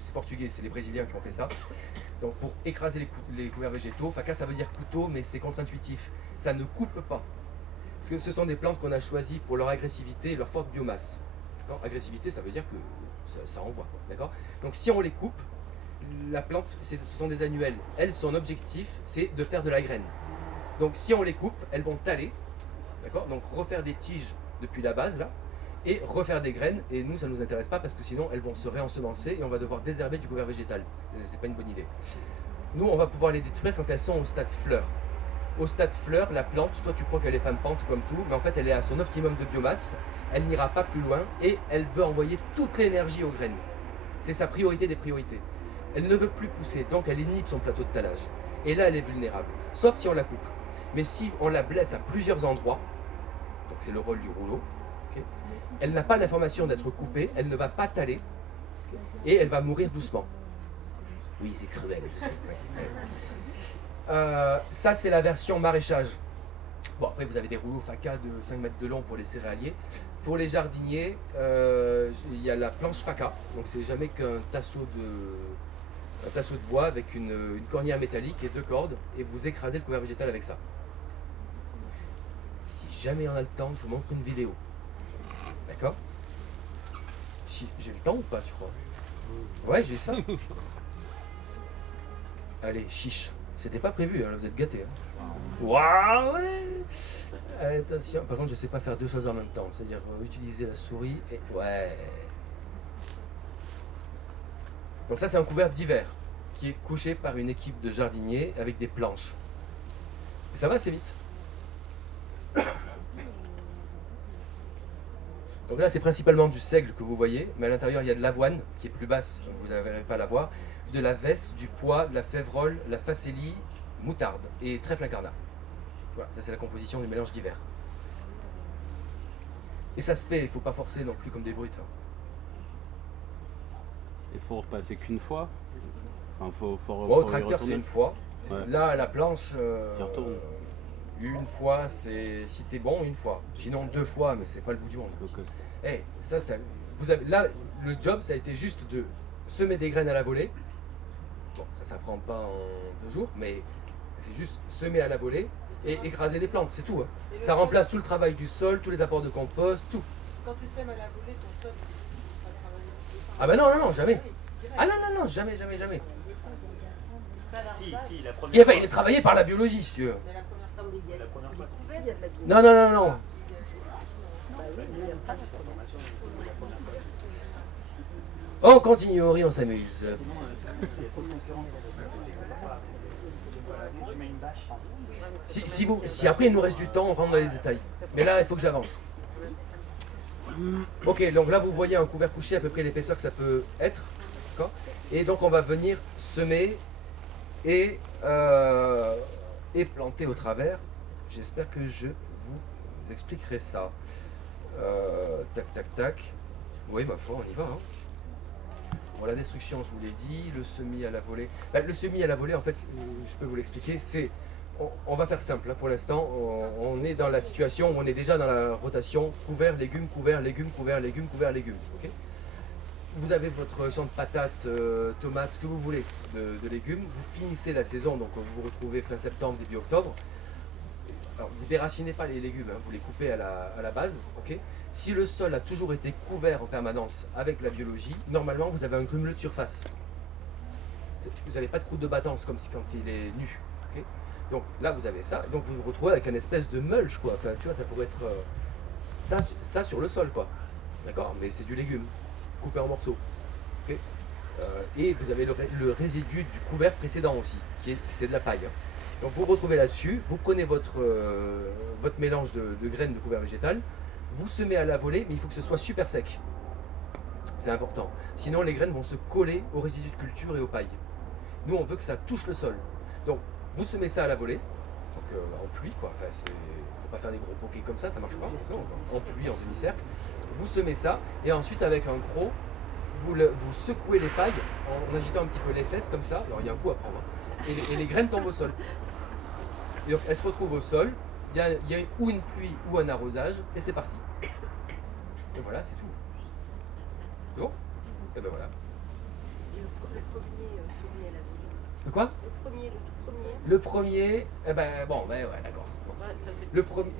c'est portugais, c'est les Brésiliens qui ont fait ça. Donc pour écraser les couverts végétaux, faca ça veut dire couteau, mais c'est contre-intuitif. Ça ne coupe pas. Parce que ce sont des plantes qu'on a choisies pour leur agressivité et leur forte biomasse. Agressivité, ça veut dire que ça envoie. D'accord. Donc si on les coupe, la plante, ce sont des annuelles. Elles, son objectif, c'est de faire de la graine. Donc si on les coupe, elles vont taler. D'accord. Donc refaire des tiges depuis la base, là. Et refaire des graines, et nous ça ne nous intéresse pas parce que sinon elles vont se réensemencer et on va devoir désherber du couvert végétal. C'est pas une bonne idée. Nous on va pouvoir les détruire quand elles sont au stade fleur. Au stade fleur, la plante, toi tu crois qu'elle est pimpante comme tout, mais en fait elle est à son optimum de biomasse, elle n'ira pas plus loin et elle veut envoyer toute l'énergie aux graines. C'est sa priorité des priorités. Elle ne veut plus pousser, donc elle inhibe son plateau de talage. Et là elle est vulnérable, sauf si on la coupe. Mais si on la blesse à plusieurs endroits, donc c'est le rôle du rouleau, elle n'a pas l'information d'être coupée, elle ne va pas taler et elle va mourir doucement. Oui, c'est cruel, je sais. Ça, c'est la version maraîchage. Bon, après, vous avez des rouleaux faca de 5 mètres de long pour les céréaliers. Pour les jardiniers, il y a la planche faca. Donc, c'est jamais qu'un tasseau de bois avec une cornière métallique et 2 cordes. Et vous écrasez le couvert végétal avec ça. Si jamais on a le temps, je vous montre une vidéo. D'accord? J'ai le temps ou pas, tu crois? Ouais, j'ai ça. Allez, chiche. C'était pas prévu, hein, vous êtes gâtés. Hein. Waouh, ouais. Attention, par contre, je sais pas faire 2 choses en même temps. C'est-à-dire utiliser la souris et... Ouais. Donc ça, c'est un couvert d'hiver qui est couché par une équipe de jardiniers avec des planches. Et ça va assez vite. Donc là, c'est principalement du seigle que vous voyez, mais à l'intérieur, il y a de l'avoine qui est plus basse, donc vous ne verrez pas la voir, de la vesse, du pois, de la févrole, la facélie, moutarde et trèfle incarnat. Voilà, ça c'est la composition du mélange d'hiver. Et ça se paie, il ne faut pas forcer non plus comme des brutes. Hein. Il faut repasser qu'une fois. Enfin, faut Au tracteur, c'est une fois. Ouais. Là, à la planche, Tu retournes. une fois, c'est si t'es bon, une fois. Sinon, 2 fois, mais c'est pas le bout du monde. Okay. Hey, vous avez, là, le job, ça a été juste de semer des graines à la volée. Bon, ça s'apprend pas en 2 jours, mais c'est juste semer à la volée et écraser des plantes, c'est tout. Hein. Ça remplace tout le travail du sol, tous les apports de compost, tout. Quand tu sèmes à la volée, ton sol, ça travaille. Ah bah non, non, non, jamais. Ah non, non, non, jamais, jamais, jamais. Si, la première Il est travaillé par la biologie, si tu veux. Mais la première fois, La première fois. Non, non, non, non. On continue, Ori, on s'amuse. Si après il nous reste du temps, on rentre dans les détails. Mais là, il faut que j'avance. Ok, donc là vous voyez un couvert couché à peu près l'épaisseur que ça peut être. Et donc on va venir semer et planter au travers. J'espère que je vous expliquerai ça. Tac, tac, tac. Oui, ma foi, on y va. Hein. Bon, la destruction, je vous l'ai dit. Le semis à la volée. Le semis à la volée, en fait, je peux vous l'expliquer. C'est, on va faire simple. Hein, pour l'instant, on est dans la situation où on est déjà dans la rotation couvert, légumes, couvert, légumes, couvert, légumes, couvert, légumes. Okay, vous avez votre champ de patates, tomates, ce que vous voulez de légumes. Vous finissez la saison, donc vous vous retrouvez fin septembre, début octobre. Alors, vous déracinez pas les légumes, hein, vous les coupez à la base. Okay. Si le sol a toujours été couvert en permanence avec la biologie, normalement vous avez un grumeleux de surface. Vous n'avez pas de croûte de battance comme si quand il est nu. Okay. Donc là vous avez ça, donc vous vous retrouvez avec une espèce de mulch quoi. Enfin, tu vois, ça pourrait être ça sur le sol quoi. D'accord. Mais c'est du légume coupé en morceaux. Okay. Et vous avez le résidu du couvert précédent aussi, c'est de la paille. Hein. Donc vous vous retrouvez là-dessus, vous prenez votre mélange de graines de couvert végétal, vous semez à la volée, mais il faut que ce soit super sec. C'est important. Sinon, les graines vont se coller aux résidus de culture et aux pailles. Nous, on veut que ça touche le sol. Donc, vous semez ça à la volée, donc en pluie, quoi. Enfin, il ne faut pas faire des gros bouquets comme ça marche pas. Non, en pluie, en demi-cercle. Vous semez ça, et ensuite, avec un croc, vous secouez les pailles en agitant un petit peu les fesses comme ça. Alors, il y a un coup à prendre. Hein. Et les graines tombent au sol. Et donc, elles se retrouvent au sol. Il y a ou une pluie ou un arrosage, et c'est parti. Et voilà, c'est tout. C'est bon? Et ben voilà. Le premier soumis à la volée. Le quoi? Le tout premier. Le premier, eh ben bon, ouais, d'accord. Bon. Ouais, ça fait... Le premier.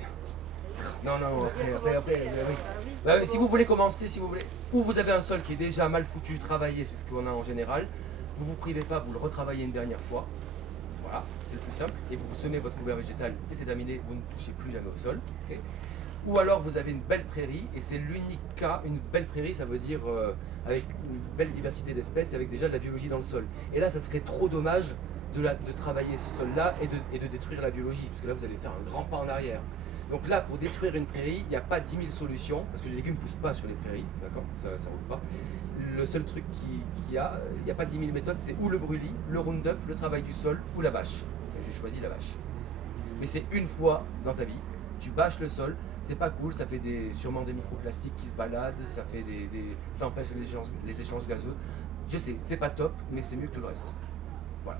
Non, après, oui. oui. Si vous voulez commencer, si vous voulez, ou vous avez un sol qui est déjà mal foutu, travaillé, c'est ce qu'on a en général, vous privez pas, vous le retravaillez une dernière fois. Voilà, c'est le plus simple. Et vous semez votre couvert végétal et c'est terminé, vous ne touchez plus jamais au sol. Okay. Ou alors vous avez une belle prairie, et c'est l'unique cas, une belle prairie, ça veut dire avec une belle diversité d'espèces, avec déjà de la biologie dans le sol. Et là, ça serait trop dommage de travailler ce sol-là et de détruire la biologie, parce que là, vous allez faire un grand pas en arrière. Donc là, pour détruire une prairie, il n'y a pas 10 000 solutions, parce que les légumes ne poussent pas sur les prairies, d'accord, ça ne roule pas. Le seul truc qu'il y a, il n'y a pas 10 000 méthodes, c'est ou le brûlis, le Roundup, le travail du sol, ou la bâche. Et j'ai choisi la bâche. Mais c'est une fois dans ta vie, tu bâches le sol, c'est pas cool, ça fait sûrement des microplastiques qui se baladent, ça fait ça empêche les échanges gazeux. Je sais, c'est pas top, mais c'est mieux que tout le reste. Voilà.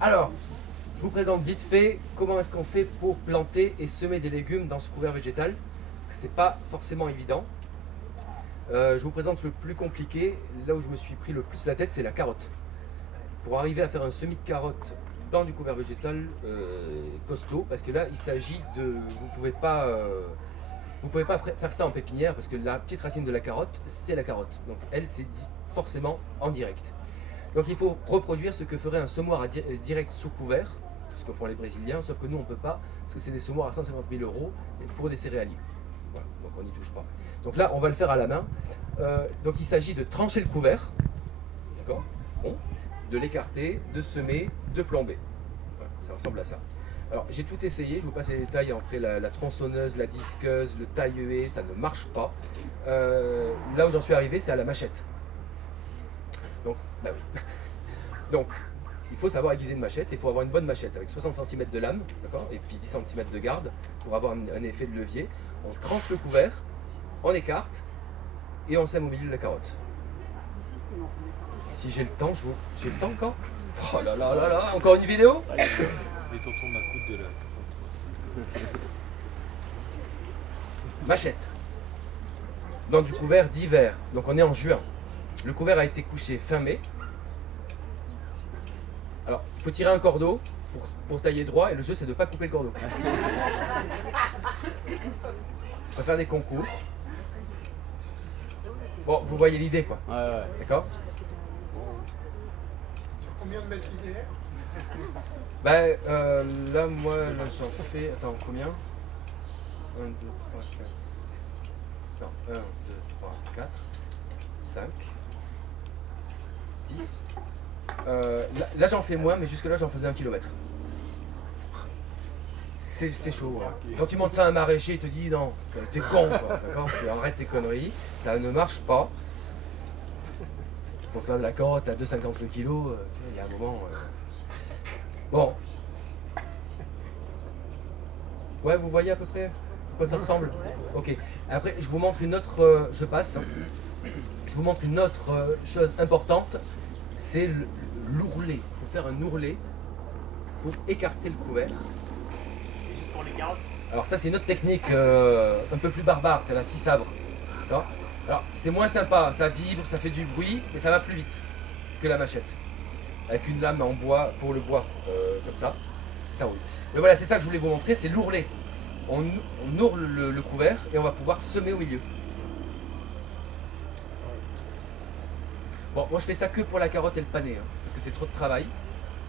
Alors, je vous présente vite fait comment est-ce qu'on fait pour planter et semer des légumes dans ce couvert végétal, parce que c'est pas forcément évident. Je vous présente le plus compliqué, là où je me suis pris le plus la tête, c'est la carotte. Pour arriver à faire un semis de carotte dans du couvert végétal costaud, parce que là il s'agit de, vous pouvez pas faire ça en pépinière, parce que la petite racine de la carotte, c'est la carotte, donc elle c'est forcément en direct. Donc il faut reproduire ce que ferait un semoir direct sous couvert, ce que font les Brésiliens, sauf que nous on ne peut pas, parce que c'est des semoirs à 150 000 € pour des céréaliers. Voilà, donc on n'y touche pas. Donc là on va le faire à la main. Donc il s'agit de trancher le couvert, d'accord, bon, de l'écarter, de semer, de plomber. Voilà, ça ressemble à ça. Alors j'ai tout essayé, je vous passe les détails après la tronçonneuse, la disqueuse, le taille-haie, ça ne marche pas. Là où j'en suis arrivé, c'est à la machette. Donc, bah oui. Donc, il faut savoir aiguiser une machette, il faut avoir une bonne machette avec 60 cm de lame, d'accord, et puis 10 cm de garde pour avoir un effet de levier. On tranche le couvert, on écarte et on sème au milieu de la carotte. Si j'ai le temps, j'ai le temps encore? Oh là là là là, encore une vidéo? Les tontons m'accoudent de la... Machette. Dans du couvert d'hiver, donc on est en juin. Le couvert a été couché fin mai. Alors, il faut tirer un cordeau pour tailler droit, et le jeu c'est de ne pas couper le cordeau. On va faire des concours. Bon, vous voyez l'idée quoi. Ouais. D'accord? Sur combien de mètres linéaires? Ben, là, moi, là, j'en fais... Attends, combien? 1, 2, 3, 4... Non, 1, 2, 3, 4, 5, 10... là j'en fais moins, mais jusque-là, j'en faisais 1 km. C'est chaud. Hein. Quand tu montes ça à un maraîcher, il te dit non, t'es con, quoi. D'accord, tu arrêtes tes conneries, ça ne marche pas. Pour faire de la carotte à 2,50 le kilo, il y a un moment... Bon. Ouais, vous voyez à peu près à quoi ça ressemble? Ok. Après, je vous montre une autre... je passe. Je vous montre une autre chose importante. C'est l'ourlet. Il faut faire un ourlet pour écarter le couvert. Juste pour les carottes. Alors ça, c'est une autre technique un peu plus barbare. C'est la scie sabre. D'accord? Alors, c'est moins sympa. Ça vibre, ça fait du bruit, mais ça va plus vite que la machette. Avec une lame en bois, pour le bois, comme ça roule. Mais voilà, c'est ça que je voulais vous montrer, c'est l'ourlet. On ourle le couvert et on va pouvoir semer au milieu. Bon, moi je fais ça que pour la carotte et le panais, hein, parce que c'est trop de travail.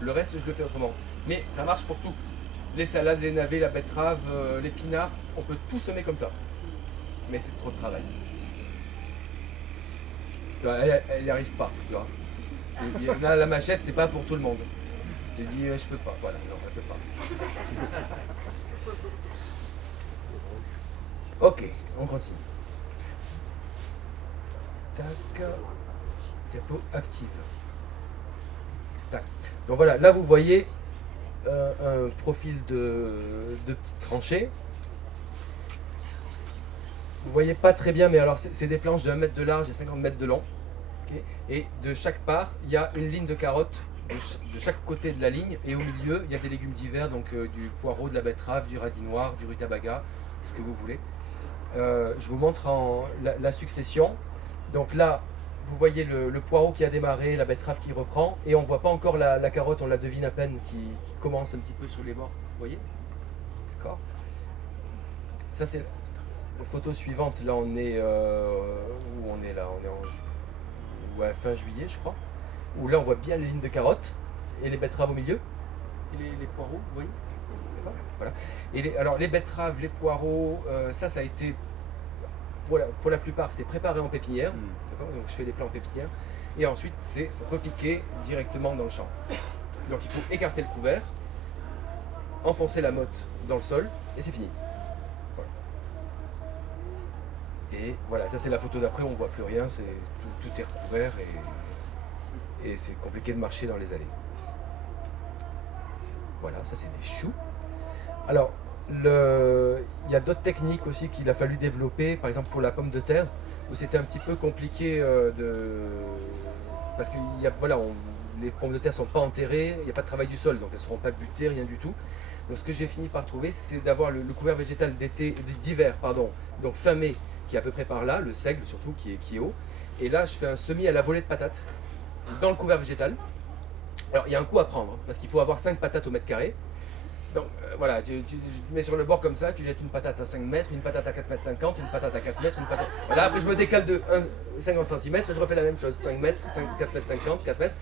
Le reste, je le fais autrement. Mais ça marche pour tout. Les salades, les navets, la betterave, l'épinard, on peut tout semer comme ça. Mais c'est trop de travail. Elle n'y arrive pas, tu vois. Là, la machette, c'est pas pour tout le monde. J'ai dit, je peux pas. Voilà, non, elle peut pas. Ok, on continue. Tac. Diapo active. Tac. Donc voilà, là vous voyez un profil de petites tranchées. Vous voyez pas très bien, mais alors c'est des planches de 1 mètre de large et 50 mètres de long. Okay. Et de chaque part, il y a une ligne de carottes de chaque côté de la ligne. Et au milieu, il y a des légumes divers, donc du poireau, de la betterave, du radis noir, du rutabaga, ce que vous voulez. Je vous montre la succession. Donc là, vous voyez le poireau qui a démarré, la betterave qui reprend, et on ne voit pas encore la carotte, on la devine à peine, qui commence un petit peu sur les bords. Vous voyez? D'accord. Ça c'est la photo suivante. Là on est où on est là? On est en fin juillet, je crois. Où là on voit bien les lignes de carottes et les betteraves au milieu et les poireaux. Vous voyez? D'accord. Voilà. Et alors les betteraves, les poireaux, ça a été pour la plupart c'est préparé en pépinière. D'accord. Donc je fais des plants en pépinière et ensuite c'est repiqué directement dans le champ. Donc il faut écarter le couvert, enfoncer la motte dans le sol et c'est fini. Voilà. Et voilà, ça c'est la photo d'après, on ne voit plus rien, tout est recouvert et c'est compliqué de marcher dans les allées. Voilà, ça c'est des choux. Alors, il y a d'autres techniques aussi qu'il a fallu développer, par exemple pour la pomme de terre, où c'était un petit peu compliqué parce que les pommes de terre ne sont pas enterrées, il n'y a pas de travail du sol, donc elles ne seront pas butées, rien du tout. Donc ce que j'ai fini par trouver, c'est d'avoir le couvert végétal d'hiver, donc fin mai, qui est à peu près par là, le seigle surtout, qui est haut. Et là, je fais un semis à la volée de patates dans le couvert végétal. Alors il y a un coup à prendre, parce qu'il faut avoir 5 patates au mètre carré. Donc voilà, tu mets sur le bord comme ça, tu jettes une patate à 5 mètres, une patate à 4 mètres 50, une patate à 4 mètres, une patate... Voilà, après je me décale de 50 cm et je refais la même chose, 5 mètres, 4 mètres 50, 4 mètres.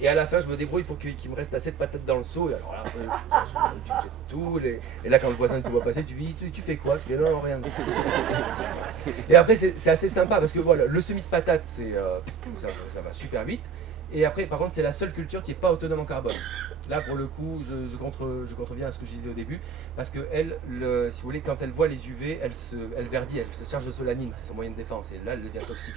Et à la fin, je me débrouille pour qu'il me reste assez de patates dans le seau. Et alors là, tu jettes tout. Et là, quand le voisin te voit passer, tu dis, tu fais quoi? Tu fais non, rien. Et après, c'est assez sympa parce que voilà, le semis de patates, ça va super vite. Et après, par contre, c'est la seule culture qui n'est pas autonome en carbone. Là, pour le coup, je contreviens à ce que je disais au début, parce que elle, si vous voulez, quand elle voit les UV, elle verdit, elle se charge de solanine, c'est son moyen de défense, et là, elle devient toxique.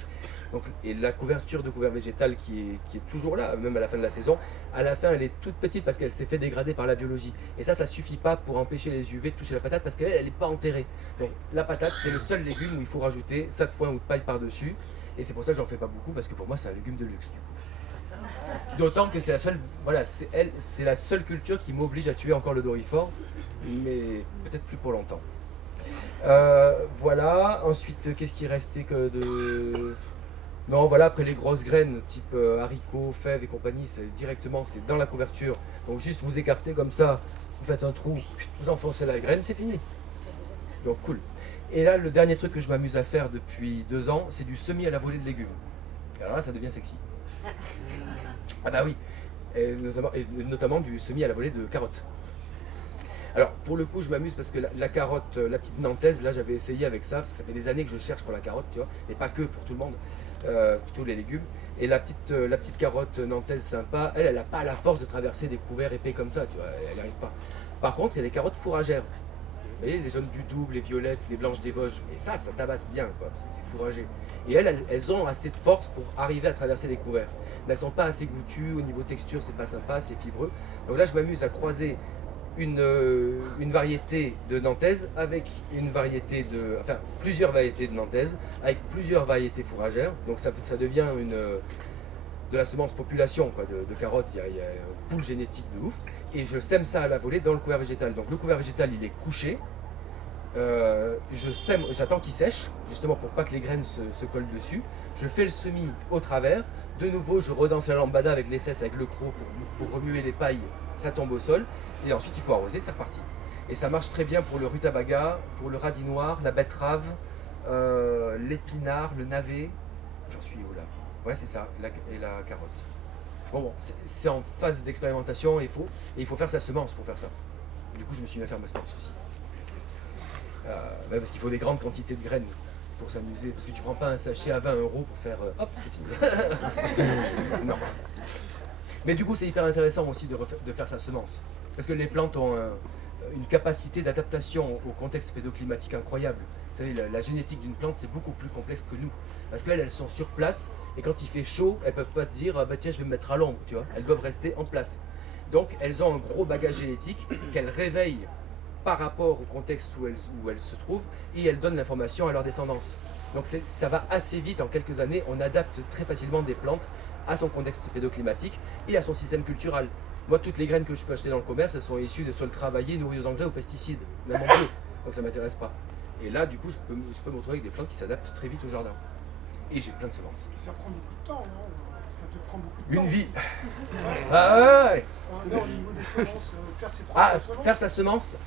Donc, et la couverture de couvert végétal qui est toujours là, même à la fin de la saison, à la fin, elle est toute petite parce qu'elle s'est fait dégrader par la biologie. Et ça suffit pas pour empêcher les UV de toucher la patate parce qu'elle n'est pas enterrée. Donc, la patate, c'est le seul légume où il faut rajouter ça de foin ou de paille par-dessus. Et c'est pour ça que j'en fais pas beaucoup, parce que pour moi, c'est un légume de luxe, du coup. D'autant que c'est la seule, voilà, c'est la seule culture qui m'oblige à tuer encore le dorifort, mais peut-être plus pour longtemps. Voilà, ensuite, qu'est-ce qui restait que de... Non, voilà, après les grosses graines, type haricots, fèves et compagnie, c'est dans la couverture. Donc juste vous écartez comme ça, vous faites un trou, vous enfoncez la graine, c'est fini. Donc cool. Et là, le dernier truc que je m'amuse à faire depuis 2 ans, c'est du semis à la volée de légumes. Alors là, ça devient sexy. Ah bah oui, et notamment du semis à la volée de carottes. Alors pour le coup, je m'amuse parce que la carotte, la petite nantaise, là j'avais essayé avec ça, parce que ça fait des années que je cherche pour la carotte, tu vois, et pas que pour tout le monde, pour tous les légumes. Et la petite carotte nantaise sympa, elle n'a pas la force de traverser des couverts épais comme ça, tu vois, elle n'y arrive pas. Par contre, il y a des carottes fourragères. Vous voyez, les jaunes du Double, les violettes, les blanches des Vosges, et ça tabasse bien, quoi, parce que c'est fourragé. Et elles ont assez de force pour arriver à traverser les couverts. Mais elles sont pas assez goûtues, au niveau texture, c'est pas sympa, c'est fibreux. Donc là, je m'amuse à croiser une variété de nantaise avec plusieurs variétés de nantaise, avec plusieurs variétés fourragères. Donc ça devient de la semence population, quoi, de carottes. Il y a un pool génétique de ouf. Et je sème ça à la volée dans le couvert végétal. Donc le couvert végétal, il est couché. J'attends qu'il sèche, justement pour pas que les graines se collent dessus. Je fais le semis au travers. De nouveau, je redanse la lambada avec les fesses, avec le croc pour remuer les pailles. Ça tombe au sol. Et ensuite, il faut arroser, c'est reparti. Et ça marche très bien pour le rutabaga, pour le radis noir, la betterave, l'épinard, le navet. J'en suis où là? Ouais, c'est ça, et la carotte. Bon, c'est en phase d'expérimentation et il faut faire sa semence pour faire ça. Du coup, je me suis mis à faire ma semence aussi. Parce qu'il faut des grandes quantités de graines pour s'amuser. Parce que tu prends pas un sachet à 20 € pour faire hop, c'est fini. Non. Mais du coup, c'est hyper intéressant aussi de faire sa semence. Parce que les plantes ont une capacité d'adaptation au contexte pédoclimatique incroyable. Vous savez, la génétique d'une plante, c'est beaucoup plus complexe que nous. Parce qu'elles, elles sont sur place, et quand il fait chaud, elles peuvent pas te dire, ah bah tiens, je vais me mettre à l'ombre, tu vois. Elles doivent rester en place. Donc, elles ont un gros bagage génétique qu'elles réveillent par rapport au contexte où elles se trouvent, et elles donnent l'information à leur descendance. Donc, ça va assez vite, en quelques années, on adapte très facilement des plantes à son contexte pédoclimatique et à son système culturel. Moi, toutes les graines que je peux acheter dans le commerce, elles sont issues des sols travaillés, nourris aux engrais, aux pesticides, même en bio. Donc ça ne m'intéresse pas. Et là, du coup, je peux me retrouver avec des plantes qui s'adaptent très vite au jardin. Et j'ai plein de semences. Ça prend beaucoup de temps, non? Ça te prend beaucoup de temps. Une vie. Ouais, Ah ouais. non, au niveau des semences, faire ses Ah, propres semences. faire sa semence.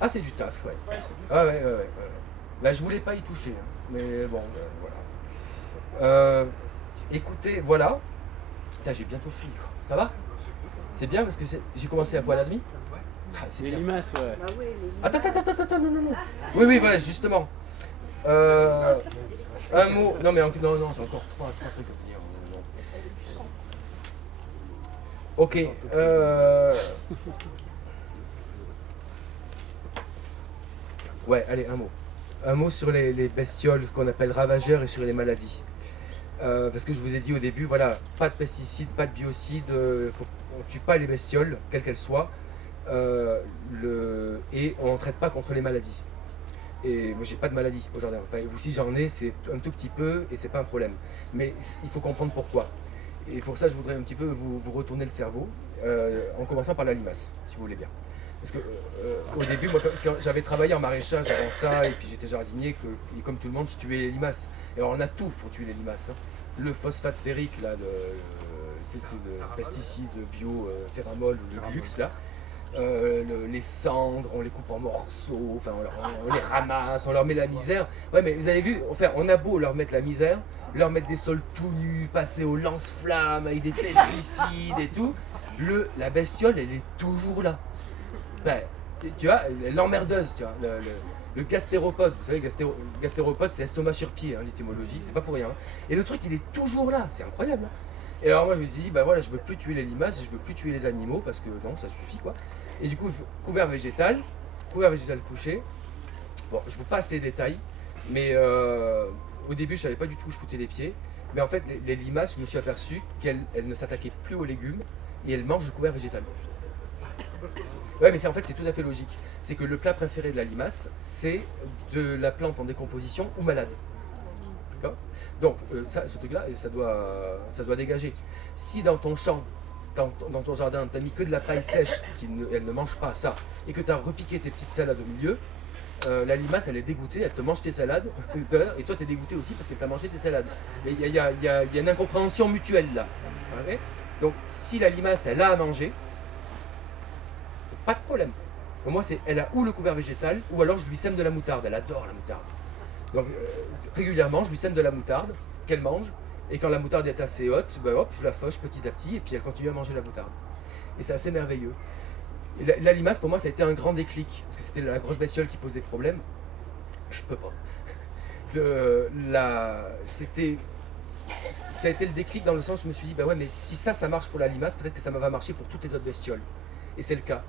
Ah, c'est du taf, ouais. Ouais, c'est du Ah ouais. Là, je voulais pas y toucher, hein. Mais bon, voilà. Écoutez, voilà. Putain, j'ai bientôt fini, quoi. Ça va? C'est bien parce que j'ai commencé à poil à demi. Ah, c'est Les bien. limaces, ouais. Bah oui, les Attends, non. Oui, voilà, justement. Un mot. Non, mais non, j'ai encore trois trucs à finir. Non. Ok. Ouais, allez, un mot. Un mot sur les bestioles qu'on appelle ravageurs et sur les maladies. Parce que je vous ai dit au début, voilà, pas de pesticides, pas de biocides, on ne tue pas les bestioles, quelles qu'elles soient, et on ne traite pas contre les maladies. Et moi j'ai pas de maladie au jardin. Enfin, vous si j'en ai, c'est un tout petit peu et c'est pas un problème. Mais il faut comprendre pourquoi. Et pour ça, je voudrais un petit peu vous retourner le cerveau, en commençant par la limace, si vous voulez bien. Parce que au début, moi, quand j'avais travaillé en maraîchage avant ça, et puis j'étais jardinier, et comme tout le monde, je tuais les limaces. Et alors, on a tout pour tuer les limaces, hein. Le phosphate sphérique, là, c'est de pesticides bio, phéramol, le luxe, là. Les cendres, on les coupe en morceaux, enfin, on les ramasse, on leur met la misère. Ouais, mais vous avez vu, enfin, on a beau leur mettre la misère, leur mettre des sols tout nus, passer au lance-flammes avec des pesticides et tout, la bestiole, elle est toujours là. Enfin, tu vois, l'emmerdeuse, tu vois, le gastéropode, vous savez, gastéropode, c'est estomac sur pied, hein, l'étymologie, c'est pas pour rien. Et le truc, il est toujours là, c'est incroyable. Et alors moi, je me suis dit, bah voilà, je veux plus tuer les limaces, je veux plus tuer les animaux, parce que non, ça suffit, quoi. Et du coup, couvert végétal couché. Bon, je vous passe les détails, mais au début, je savais pas du tout où je foutais les pieds. Mais en fait, les limaces, je me suis aperçu qu'elles ne s'attaquaient plus aux légumes, et elles mangent le couvert végétal. Ouais, mais en fait, c'est tout à fait logique. C'est que le plat préféré de la limace, c'est de la plante en décomposition ou malade. D'accord ? Donc, ce truc-là, ça doit dégager. Si dans ton champ, dans ton jardin, tu n'as mis que de la paille sèche, elle ne mange pas ça, et que tu as repiqué tes petites salades au milieu, la limace, elle est dégoûtée, elle te mange tes salades, et toi, tu es dégoûté aussi parce qu'elle t'a mangé tes salades. Mais il y a une incompréhension mutuelle là. Okay ? Donc, si la limace, elle a à manger, pas de problème. Pour moi, elle a ou le couvert végétal, ou alors je lui sème de la moutarde. Elle adore la moutarde. Donc régulièrement, je lui sème de la moutarde qu'elle mange. Et quand la moutarde est assez haute, ben hop, je la fauche petit à petit, et puis elle continue à manger la moutarde. Et c'est assez merveilleux. Et la limace, pour moi, ça a été un grand déclic. Parce que c'était la grosse bestiole qui posait problème. Je peux pas. Ça a été le déclic dans le sens où je me suis dit, bah ouais, mais si ça marche pour la limace, peut-être que ça va marcher pour toutes les autres bestioles. Et c'est le cas.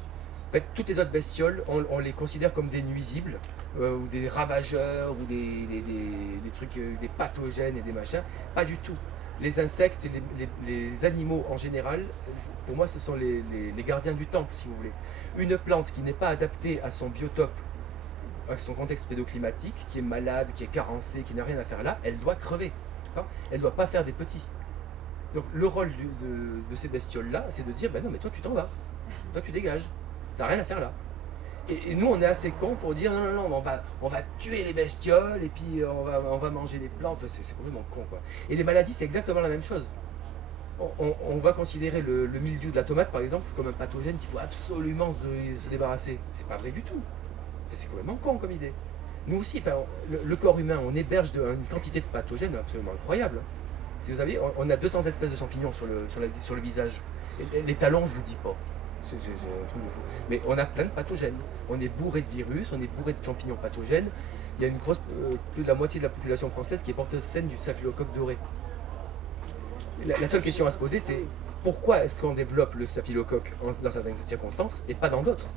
En fait, toutes les autres bestioles, on les considère comme des nuisibles, ou des ravageurs, ou des trucs, des pathogènes et des machins. Pas du tout. Les insectes, les animaux en général, pour moi, ce sont les gardiens du temple, si vous voulez. Une plante qui n'est pas adaptée à son biotope, à son contexte pédoclimatique, qui est malade, qui est carencée, qui n'a rien à faire là, elle doit crever. Elle ne doit pas faire des petits. Donc le rôle de ces bestioles-là, c'est de dire, ben non, mais toi tu t'en vas. Toi tu dégages. T'as rien à faire là. Et nous, on est assez cons pour dire, non, on va tuer les bestioles, et puis on va manger des plantes. Enfin, c'est complètement con, quoi. Et les maladies, c'est exactement la même chose. On va considérer le mildiou de la tomate, par exemple, comme un pathogène qu'il faut absolument se débarrasser. C'est pas vrai du tout. Enfin, c'est complètement con comme idée. Nous aussi, enfin, le corps humain, on héberge une quantité de pathogènes absolument incroyable. Si vous savez, on a 200 espèces de champignons sur le visage. Et les talons, je vous dis pas. C'est un truc de fou. Mais on a plein de pathogènes. On est bourré de virus, on est bourré de champignons pathogènes. Il y a une grosse, plus de la moitié de la population française qui est porteuse saine du staphylocoque doré. La seule question à se poser, c'est pourquoi est-ce qu'on développe le staphylocoque dans certaines circonstances et pas dans d'autres ?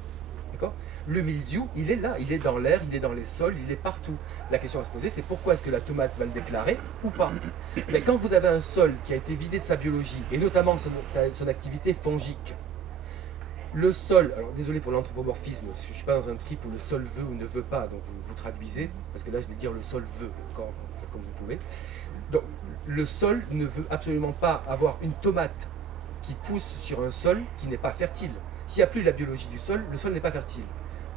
D'accord ? Le mildiou, il est là, il est dans l'air, il est dans les sols, il est partout. La question à se poser, c'est pourquoi est-ce que la tomate va le déclarer ou pas. Mais quand vous avez un sol qui a été vidé de sa biologie, et notamment son activité fongique, le sol, alors désolé pour l'anthropomorphisme, je ne suis pas dans un trip où le sol veut ou ne veut pas, donc vous traduisez, parce que là je vais dire le sol veut, quand faites comme vous pouvez. Donc le sol ne veut absolument pas avoir une tomate qui pousse sur un sol qui n'est pas fertile. S'il n'y a plus la biologie du sol, le sol n'est pas fertile.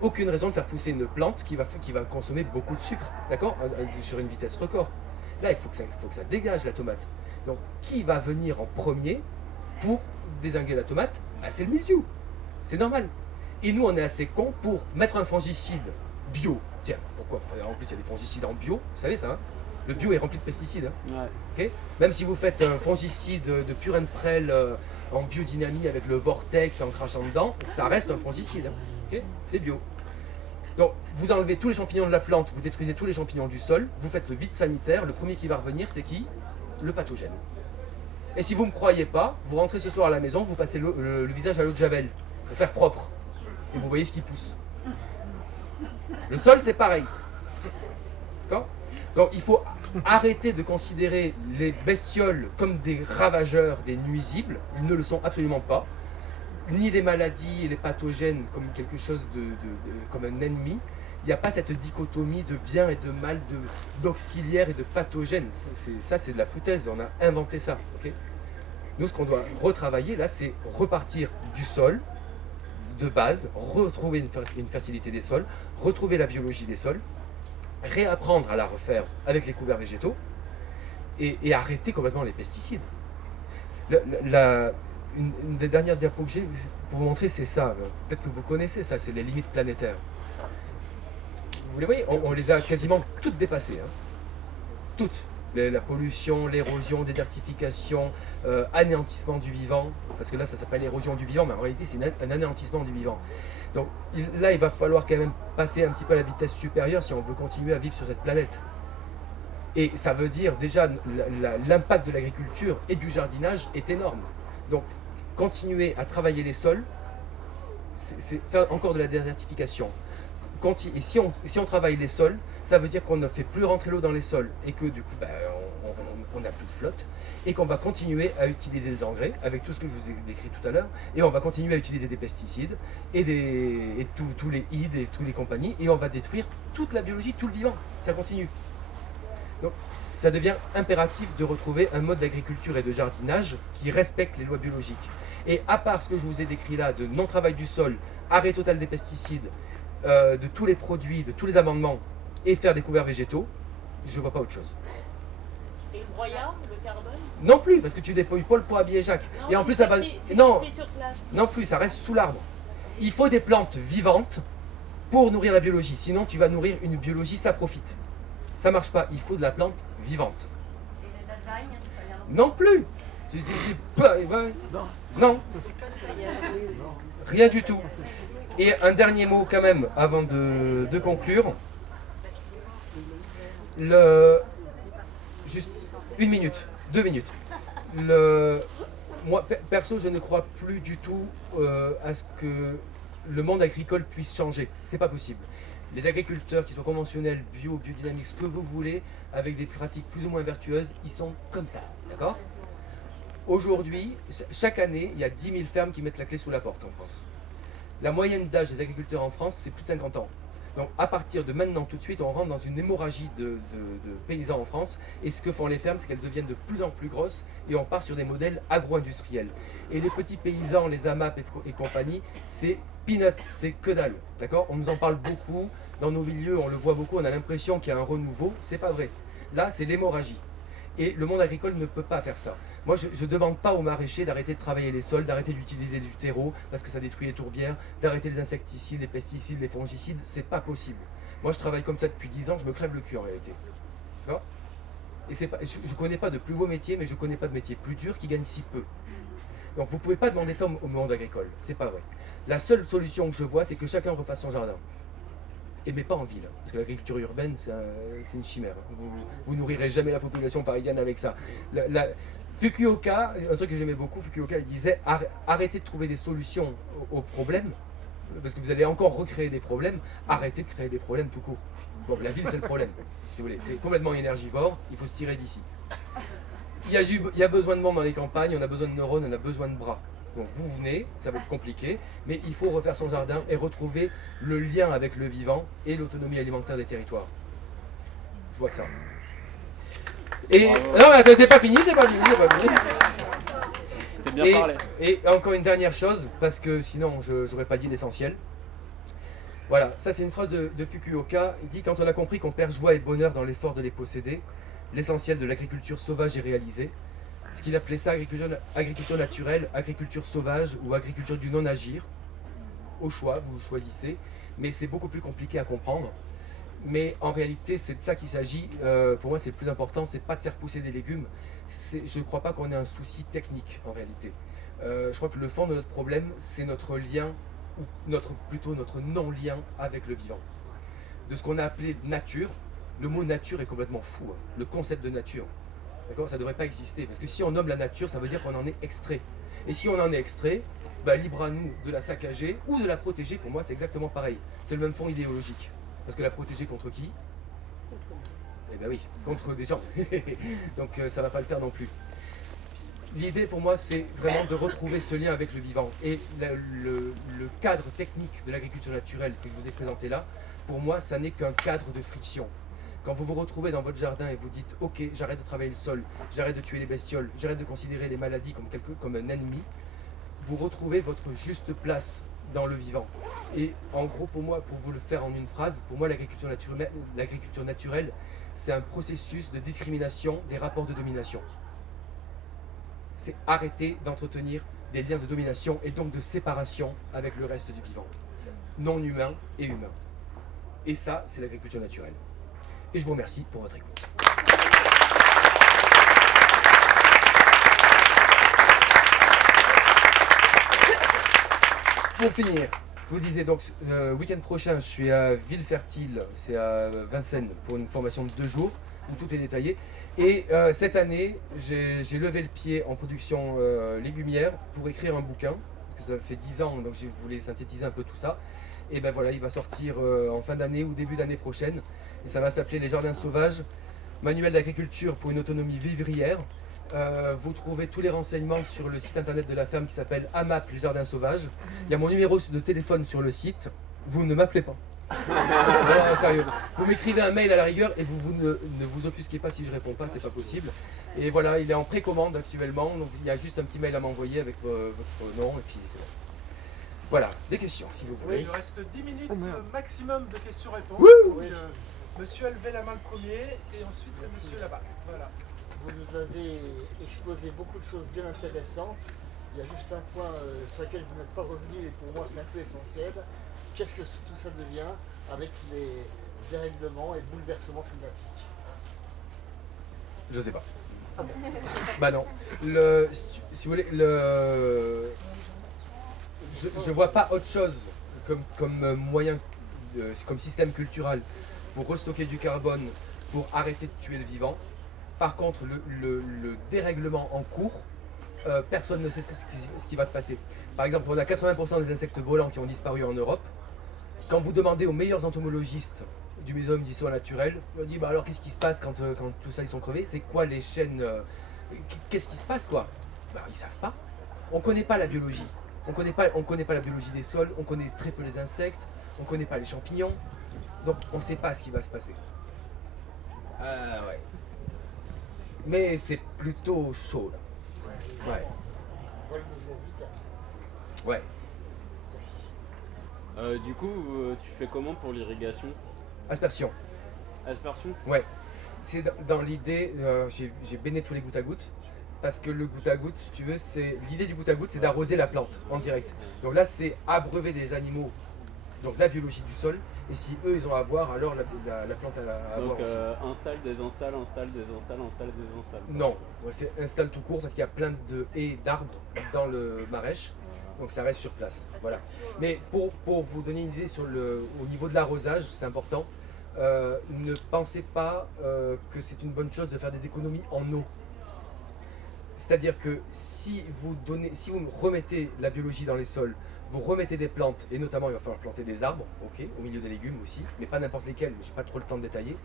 Aucune raison de faire pousser une plante qui va consommer beaucoup de sucre, d'accord, sur une vitesse record. Là, il faut que ça dégage la tomate. Donc, qui va venir en premier pour dézinguer la tomate? C'est le mildiou. C'est normal. Et nous, on est assez cons pour mettre un fongicide bio. Tiens, pourquoi? En plus, il y a des fongicides en bio, vous savez ça, hein? Le bio est rempli de pesticides. Hein. Ouais. Okay, même si vous faites un fongicide de Purenprel en biodynamie avec le vortex en crachant dedans, ça reste un fongicide. Hein. Okay, c'est bio. Donc, vous enlevez tous les champignons de la plante, vous détruisez tous les champignons du sol, vous faites le vide sanitaire, le premier qui va revenir, c'est qui? Le pathogène. Et si vous ne me croyez pas, vous rentrez ce soir à la maison, vous passez le visage à l'eau de Javel, pour faire propre. Et vous voyez ce qui pousse. Le sol, c'est pareil. D'accord? Donc, il faut arrêter de considérer les bestioles comme des ravageurs, des nuisibles. Ils ne le sont absolument pas. Ni les maladies et les pathogènes comme quelque chose comme un ennemi. Il n'y a pas cette dichotomie de bien et de mal, d'auxiliaire et de pathogène. Ça, c'est de la foutaise. On a inventé ça. Okay, nous, ce qu'on doit retravailler, là, c'est repartir du sol, de base, retrouver une fertilité des sols, retrouver la biologie des sols, réapprendre à la refaire avec les couverts végétaux et arrêter complètement les pesticides. Une des dernières diapos que j'ai pour vous montrer, c'est ça. Peut-être que vous connaissez ça, c'est les limites planétaires. Vous les voyez, on les a quasiment toutes dépassées. Hein. Toutes. La pollution, l'érosion, désertification, anéantissement du vivant. Parce que là, ça s'appelle l'érosion du vivant, mais en réalité, c'est un anéantissement du vivant. Donc là, il va falloir quand même passer un petit peu à la vitesse supérieure si on veut continuer à vivre sur cette planète. Et ça veut dire déjà l'impact de l'agriculture et du jardinage est énorme. Donc continuer à travailler les sols, c'est faire encore de la désertification. Et si on travaille les sols, ça veut dire qu'on ne fait plus rentrer l'eau dans les sols et que du coup on n'a plus de flotte et qu'on va continuer à utiliser des engrais avec tout ce que je vous ai décrit tout à l'heure et on va continuer à utiliser des pesticides et tous les ides et toutes les compagnies et on va détruire toute la biologie, tout le vivant. Ça continue. Donc ça devient impératif de retrouver un mode d'agriculture et de jardinage qui respecte les lois biologiques. Et à part ce que je vous ai décrit là, de non-travail du sol, arrêt total des pesticides, de tous les produits, de tous les amendements, et faire des couverts végétaux, je ne vois pas autre chose. Et le broyat, le carbone? Non plus, parce que tu dépouilles Paul pour habiller Jacques. Non, et en plus ça va... c'est Non, sur place. non plus, ça reste sous l'arbre. Il faut des plantes vivantes pour nourrir la biologie. Sinon tu vas nourrir une biologie, ça profite. Ça marche pas, il faut de la plante vivante. Et la lasagne? Non plus. Non. Rien du tout. Et un dernier mot quand même avant de conclure. Juste 1 minute, 2 minutes. Moi, perso, je ne crois plus du tout à ce que le monde agricole puisse changer. C'est pas possible. Les agriculteurs, qu'ils soient conventionnels, bio, biodynamiques, ce que vous voulez, avec des pratiques plus ou moins vertueuses, ils sont comme ça, d'accord? Aujourd'hui, chaque année, il y a 10 000 fermes qui mettent la clé sous la porte en France. La moyenne d'âge des agriculteurs en France, c'est plus de 50 ans. Donc à partir de maintenant, tout de suite, on rentre dans une hémorragie de paysans en France. Et ce que font les fermes, c'est qu'elles deviennent de plus en plus grosses et on part sur des modèles agro-industriels. Et les petits paysans, les AMAP et compagnie, c'est peanuts, c'est que dalle. D'accord? On nous en parle beaucoup, dans nos milieux, on le voit beaucoup, on a l'impression qu'il y a un renouveau. C'est pas vrai. Là, c'est l'hémorragie. Et le monde agricole ne peut pas faire ça. Moi, je ne demande pas aux maraîchers d'arrêter de travailler les sols, d'arrêter d'utiliser du terreau parce que ça détruit les tourbières, d'arrêter les insecticides, les pesticides, les fongicides. C'est pas possible. Moi, je travaille comme ça depuis 10 ans, je me crève le cul en réalité. D'accord? Et c'est pas, je ne connais pas de plus beau métier, mais je ne connais pas de métier plus dur qui gagne si peu. Donc, vous ne pouvez pas demander ça au monde agricole. C'est pas vrai. La seule solution que je vois, c'est que chacun refasse son jardin. Mais pas en ville, parce que l'agriculture urbaine, c'est une chimère. Vous nourrirez jamais la population parisienne avec ça. Fukuoka, un truc que j'aimais beaucoup, Fukuoka, il disait arrêtez de trouver des solutions aux problèmes, parce que vous allez encore recréer des problèmes, arrêtez de créer des problèmes tout court. Donc la ville, c'est le problème. Si vous voulez. C'est complètement énergivore, il faut se tirer d'ici. Il y a besoin de monde dans les campagnes, on a besoin de neurones, on a besoin de bras. Donc vous venez, ça va être compliqué, mais il faut refaire son jardin et retrouver le lien avec le vivant et l'autonomie alimentaire des territoires. Je vois que ça. Et non, mais attends, c'est pas fini, c'est pas fini. C'était bien parlé. Et encore une dernière chose, parce que sinon je n'aurais pas dit l'essentiel. Voilà, ça c'est une phrase de Fukuoka. Il dit: quand on a compris qu'on perd joie et bonheur dans l'effort de les posséder, l'essentiel de l'agriculture sauvage est réalisé. Ce qu'il appelait ça agriculture naturelle, agriculture sauvage ou agriculture du non-agir. Au choix, vous choisissez, mais c'est beaucoup plus compliqué à comprendre. Mais en réalité, c'est de ça qu'il s'agit. Pour moi, c'est le plus important, c'est pas de faire pousser des légumes. Je ne crois pas qu'on ait un souci technique en réalité. Je crois que le fond de notre problème, c'est notre lien, ou plutôt notre non-lien avec le vivant. De ce qu'on a appelé nature. Le mot nature est complètement fou. Hein. Le concept de nature, d'accord, ça ne devrait pas exister. Parce que si on nomme la nature, ça veut dire qu'on en est extrait. Et si on en est extrait, bah, libre à nous de la saccager ou de la protéger. Pour moi, c'est exactement pareil. C'est le même fond idéologique. Parce que la protéger contre qui? Eh bien oui, contre des gens. Donc ça ne va pas le faire non plus. L'idée pour moi, c'est vraiment de retrouver ce lien avec le vivant. Et le cadre technique de l'agriculture naturelle que je vous ai présenté là, pour moi, ça n'est qu'un cadre de friction. Quand vous vous retrouvez dans votre jardin et vous dites « Ok, j'arrête de travailler le sol, j'arrête de tuer les bestioles, j'arrête de considérer les maladies comme un ennemi », vous retrouvez votre juste place dans le vivant. Et en gros, pour moi, pour vous le faire en une phrase, pour moi, l'agriculture naturelle, c'est un processus de discrimination des rapports de domination. C'est arrêter d'entretenir des liens de domination et donc de séparation avec le reste du vivant, non humain et humain. Et ça, c'est l'agriculture naturelle. Et je vous remercie pour votre écoute. Pour finir, je vous disais donc, week-end prochain, je suis à Villefertile, c'est à Vincennes, pour une formation de 2 jours, où tout est détaillé. Et cette année, j'ai levé le pied en production légumière pour écrire un bouquin, parce que ça fait 10 ans, donc je voulais synthétiser un peu tout ça. Et ben voilà, il va sortir en fin d'année ou début d'année prochaine. Et ça va s'appeler Les Jardins Sauvages, manuel d'agriculture pour une autonomie vivrière. Vous trouvez tous les renseignements sur le site internet de la ferme qui s'appelle AMAP Les Jardins Sauvages. Il y a mon numéro de téléphone sur le site. Vous ne m'appelez pas. Non, sérieux. Vous m'écrivez un mail à la rigueur et vous ne vous offusquez pas si je réponds pas, c'est pas possible. Et voilà, il est en précommande actuellement. Donc il y a juste un petit mail à m'envoyer avec votre nom et puis c'est bon. Voilà, des questions si vous voulez. Il nous reste 10 minutes maximum de questions-réponses. Wouh. Donc, monsieur a levé la main le premier et ensuite c'est monsieur là-bas. Voilà. Vous nous avez exposé beaucoup de choses bien intéressantes. Il y a juste un point sur lequel vous n'êtes pas revenu et pour moi c'est un peu essentiel. Qu'est-ce que tout ça devient avec les dérèglements et bouleversements climatiques? Je sais pas. Ah bon. Bah non. Si vous voulez, je vois pas autre chose comme moyen, comme système culturel pour restocker du carbone, pour arrêter de tuer le vivant. Par contre, le dérèglement en cours, personne ne sait ce qui va se passer. Par exemple, on a 80% des insectes volants qui ont disparu en Europe. Quand vous demandez aux meilleurs entomologistes du Muséum d'histoire naturelle, on dit bah alors qu'est-ce qui se passe quand tout ça ils sont crevés? C'est quoi les chaînes? Qu'est-ce qui se passe quoi? Bah ils savent pas. On connaît pas la biologie. On connaît pas la biologie des sols. On connaît très peu les insectes. On connaît pas les champignons. Donc on sait pas ce qui va se passer. Ouais. Mais c'est plutôt chaud là. Ouais. Voilà nos invités. Ouais. Du coup, tu fais comment pour l'irrigation? Aspersion. Aspersion? Ouais. C'est dans l'idée, j'ai béné tous les gouttes à gouttes. Parce que le goutte à goutte, si tu veux, l'idée du goutte à goutte, c'est d'arroser la plante en direct. Donc là, c'est abreuver des animaux, donc la biologie du sol. Et si eux, ils ont à boire, alors la plante a à boire Donc aussi. installe, désinstalle, installe, désinstalle, installe, désinstalle. Non, c'est installe tout court parce qu'il y a plein de haies d'arbres dans le Marèche. Donc ça reste sur place. Voilà. Mais pour vous donner une idée au niveau de l'arrosage, c'est important. Ne pensez pas que c'est une bonne chose de faire des économies en eau. C'est-à-dire que si vous remettez la biologie dans les sols, vous remettez des plantes, et notamment il va falloir planter des arbres, ok, au milieu des légumes aussi, mais pas n'importe lesquels, mais je n'ai pas trop le temps de détailler.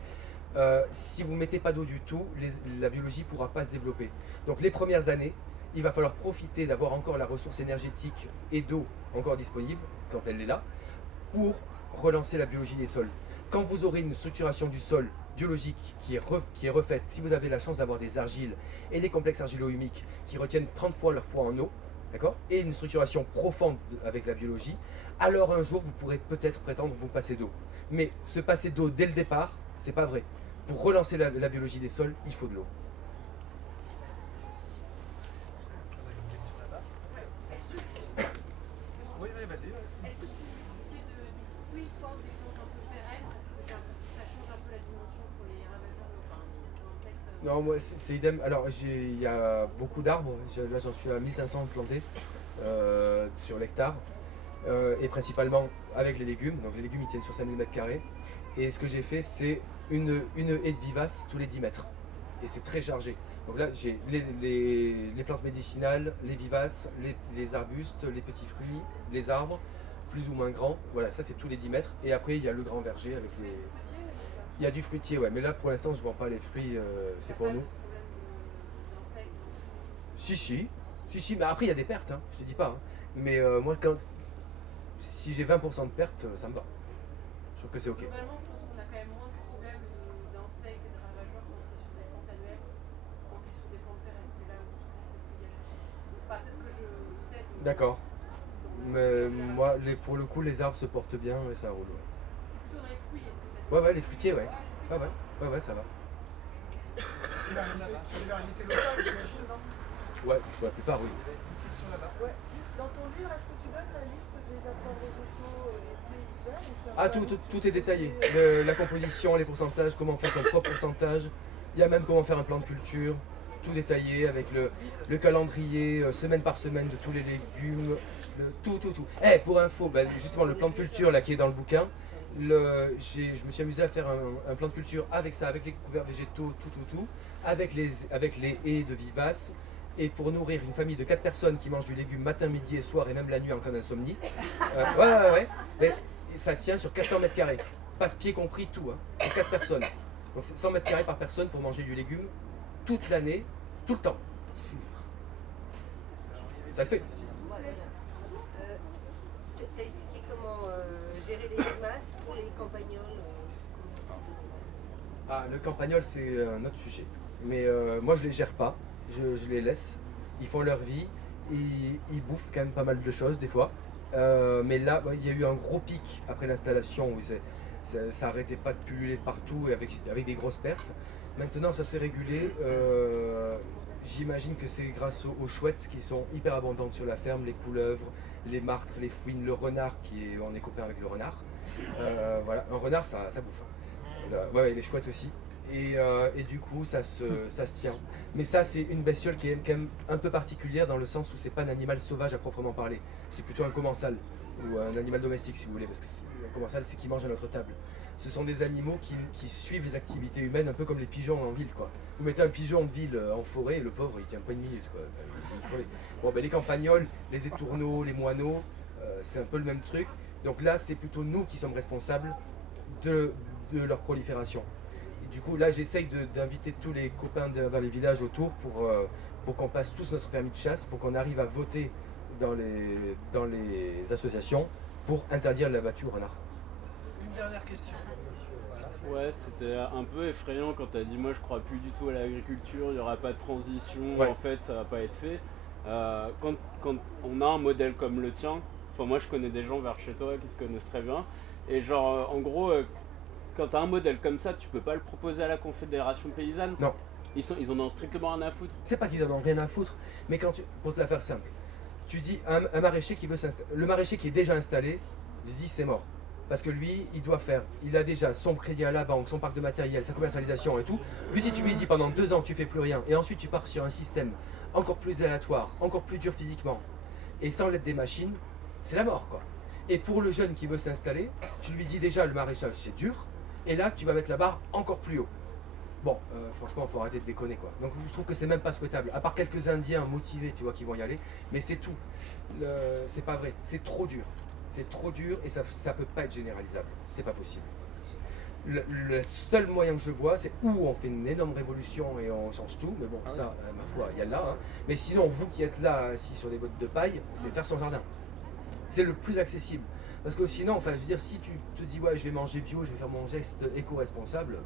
Si vous ne mettez pas d'eau du tout, la biologie ne pourra pas se développer. Donc les premières années, il va falloir profiter d'avoir encore la ressource énergétique et d'eau encore disponible, quand elle est là, pour relancer la biologie des sols. Quand vous aurez une structuration du sol biologique qui est refaite, si vous avez la chance d'avoir des argiles et des complexes argilo-humiques qui retiennent 30 fois leur poids en eau, d'accord, et une structuration profonde avec la biologie, alors un jour vous pourrez peut-être prétendre vous passer d'eau. Mais se passer d'eau dès le départ, c'est pas vrai. Pour relancer la biologie des sols, il faut de l'eau. Oui, vas-y. Est-ce que tu fais du fruit, toi, ou des plantes un peu pérennes? Parce que j'ai l'impression que ça change un peu la dimension pour les ravageurs, enfin les insectes. Non, moi c'est idem. Alors il y a beaucoup d'arbres. Là j'en suis à 1500 plantés sur l'hectare. Et principalement avec les légumes. Donc les légumes ils tiennent sur 5000 m². Et ce que j'ai fait c'est une haie de vivaces tous les 10 mètres. Et c'est très chargé. Donc là j'ai les plantes médicinales, les vivaces, les arbustes, les petits fruits, les arbres, plus ou moins grands. Voilà, ça c'est tous les 10 mètres. Et après il y a le grand verger avec les... Il y a du fruitier, ouais, mais là pour l'instant je ne vends pas les fruits, c'est pour nous. Si, mais après il y a des pertes, hein, je te dis pas. Hein. Mais moi, si j'ai 20% de pertes, ça me va. Je trouve que c'est ok. Globalement, je pense qu'on a quand même moins de problèmes d'insectes et de ravageurs quand tu es sur des plantes annuelles, quand tu es sur des plantes pérennes. C'est là où c'est plus galère. Enfin, c'est ce que je sais. D'accord. Mais moi, pour le coup, les arbres se portent bien et ça roule. Ouais. C'est plutôt dans les fruits, est-ce que tu as Ouais, les fruitiers, ouais. Ouais, ça va. Sur les variétés locales, j'imagine, non? Ouais, pour la plupart, oui. Une question là-bas. Ouais. Dans ton livre, est-ce que tu donnes la liste des apports végétaux été, hiver ou c'est un Ah, peu tout est détaillé. La composition, les pourcentages, comment faire son propre pourcentage. Il y a même comment faire un plan de culture. Tout détaillé avec le calendrier, semaine par semaine de tous les légumes. Tout. Pour info, justement, le plan de culture là, qui est dans le bouquin, je me suis amusé à faire un plan de culture avec ça, avec les couverts végétaux, tout, avec les haies de vivaces. Et pour nourrir une famille de 4 personnes qui mangent du légume matin, midi et soir et même la nuit en cas d'insomnie. Ouais. Mais ça tient sur 400 m². Passe-pied compris, tout. Hein, pour 4 personnes. Donc c'est 100 m² par personne pour manger du légume toute l'année, tout le temps. Ça le fait. Tu as expliqué comment gérer les limaces pour les campagnols. Comment ça se passe? Ah, le campagnol, c'est un autre sujet. Mais moi, je les gère pas. Je les laisse. Ils font leur vie. Ils bouffent quand même pas mal de choses, des fois. Mais là, il y a eu un gros pic après l'installation où ça arrêtait pas de pulluler partout et avec des grosses pertes. Maintenant, ça s'est régulé. J'imagine que c'est grâce aux chouettes qui sont hyper abondantes sur la ferme, les couleuvres, les martres, les fouines, le renard on est copain avec le renard. Voilà, un renard ça bouffe. Ouais, les chouettes aussi. Et du coup ça se tient. Mais ça c'est une bestiole qui est quand même un peu particulière dans le sens où c'est pas un animal sauvage à proprement parler. C'est plutôt un commensal ou un animal domestique si vous voulez, parce que un commensal c'est qui mange à notre table. Ce sont des animaux qui suivent les activités humaines un peu comme les pigeons en ville quoi. Vous mettez un pigeon de ville en forêt et le pauvre il tient pas une minute quoi. Bon les campagnols, les étourneaux, les moineaux, c'est un peu le même truc. Donc là c'est plutôt nous qui sommes responsables de leur prolifération. Et du coup là j'essaye d'inviter tous les copains dans les villages autour pour qu'on passe tous notre permis de chasse, pour qu'on arrive à voter dans les associations pour interdire l'abattu au renard. Une dernière question. Ouais, c'était un peu effrayant quand t'as dit moi je crois plus du tout à l'agriculture, il n'y aura pas de transition, Ouais. en fait ça va pas être fait. Quand on a un modèle comme le tien, enfin moi je connais des gens vers chez toi qui te connaissent très bien, et genre en gros quand t'as un modèle comme ça tu peux pas le proposer à la Confédération Paysanne. Non. Ils en ont strictement rien à foutre. C'est pas qu'ils en ont rien à foutre, mais pour te la faire simple, tu dis un maraîcher qui veut s'installer, le maraîcher qui est déjà installé, je dis c'est mort. Parce que lui, il a déjà son crédit à la banque, son parc de matériel, sa commercialisation et tout. Lui, si tu lui dis pendant 2 ans tu fais plus rien, et ensuite tu pars sur un système encore plus aléatoire, encore plus dur physiquement, et sans l'aide des machines, c'est la mort quoi. Et pour le jeune qui veut s'installer, tu lui dis déjà le maraîchage c'est dur, et là tu vas mettre la barre encore plus haut. Bon, franchement, il faut arrêter de déconner quoi. Donc je trouve que c'est même pas souhaitable. À part quelques Indiens motivés, tu vois, qui vont y aller, mais c'est tout. C'est pas vrai. C'est trop dur. C'est trop dur et ça peut pas être généralisable. C'est pas possible. Le seul moyen que je vois, c'est où on fait une énorme révolution et on change tout, mais bon, ça, ma foi, il y a là. Hein. Mais sinon, vous qui êtes là, assis sur des bottes de paille, c'est faire son jardin. C'est le plus accessible. Parce que sinon, enfin, je veux dire, si tu te dis, ouais, je vais manger bio, je vais faire mon geste éco-responsable,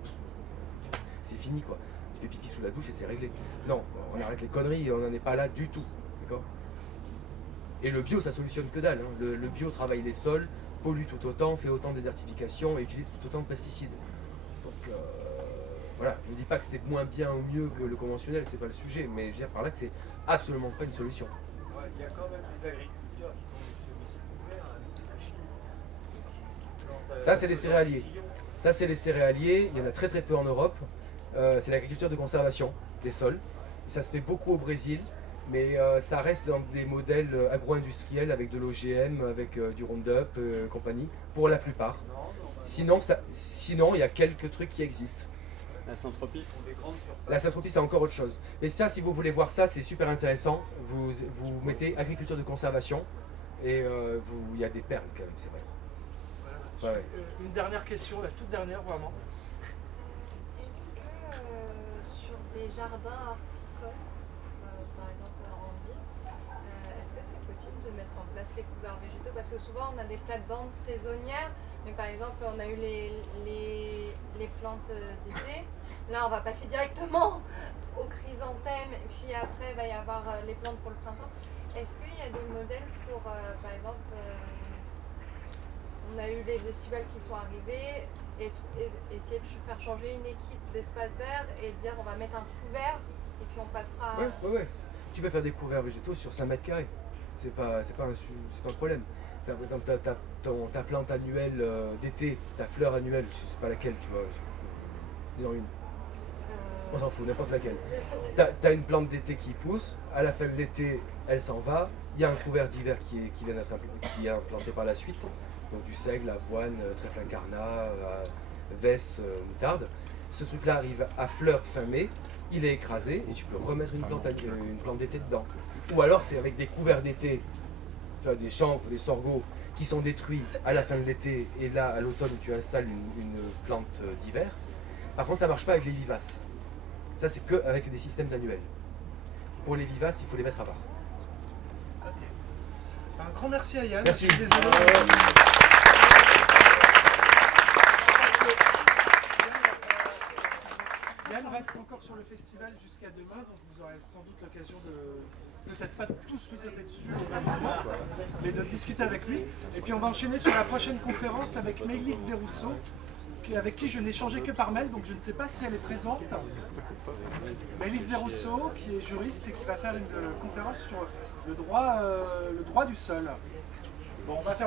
c'est fini quoi. Tu fais pipi sous la douche et c'est réglé. Non, on arrête les conneries, on n'en est pas là du tout. D'accord ? Et le bio, ça solutionne que dalle. Hein. Le bio travaille les sols, pollue tout autant, fait autant de désertification et utilise tout autant de pesticides. Donc voilà, je ne dis pas que c'est moins bien ou mieux que le conventionnel, c'est pas le sujet, mais je veux dire par là que c'est absolument pas une solution. Ouais, il y a quand même des agriculteurs qui font du semi-couvert avec des machines. Ça, c'est les céréaliers. Ça, c'est les céréaliers, il y en a très très peu en Europe. C'est l'agriculture de conservation des sols. Ça se fait beaucoup au Brésil. Mais ça reste dans des modèles agro-industriels avec de l'OGM, avec du Roundup, compagnie, pour la plupart. Sinon, il y a quelques trucs qui existent. La syntropie. La syntropie, c'est encore autre chose. Mais ça, si vous voulez voir ça, c'est super intéressant. Vous mettez agriculture de conservation et il y a des perles quand même, c'est vrai. Voilà. Ouais. Une dernière question, la toute dernière vraiment. Est-ce que sur des jardins horticoles, par exemple en ville, est-ce que c'est possible de mettre en place les couverts végétaux? Parce que souvent on a des plates-bandes saisonnières, mais par exemple on a eu les plantes d'été. Là on va passer directement aux chrysanthèmes, et puis après il va y avoir les plantes pour le printemps. Est-ce qu'il y a des modèles pour, par exemple, on a eu les estivales qui sont arrivés, essayer de faire changer une équipe d'espace vert et dire on va mettre un couvert et puis on passera... Ouais. Tu peux faire des couverts végétaux sur 5 mètres carrés. C'est pas un problème. Par exemple, ta plante annuelle d'été, ta fleur annuelle, je sais pas laquelle, tu vois, disons une. On s'en fout, n'importe laquelle. T'as une plante d'été qui pousse, à la fin de l'été, elle s'en va. Il y a un couvert d'hiver qui vient d'être implanté par la suite. Donc du seigle, avoine, trèfle incarnat, vesse, moutarde. Ce truc-là arrive à fleur fin mai, il est écrasé et tu peux remettre une plante d'été dedans. Ou alors c'est avec des couverts d'été, tu vois, des champs, des sorgho qui sont détruits à la fin de l'été et là à l'automne tu installes une plante d'hiver. Par contre ça ne marche pas avec les vivaces. Ça c'est que avec des systèmes d'annuels. Pour les vivaces, il faut les mettre à part. Un grand merci à Yann. Merci. Je suis désolé. Yann reste encore sur le festival jusqu'à demain, donc vous aurez sans doute l'occasion de, peut-être pas tous vous sauter dessus au même moment, mais de discuter avec lui. Et puis on va enchaîner sur la prochaine conférence avec Maëlys Desrousseaux, avec qui je n'ai échangé que par mail, donc je ne sais pas si elle est présente. Maëlys Desrousseaux, qui est juriste et qui va faire une conférence sur le droit du sol. Bon, on va faire le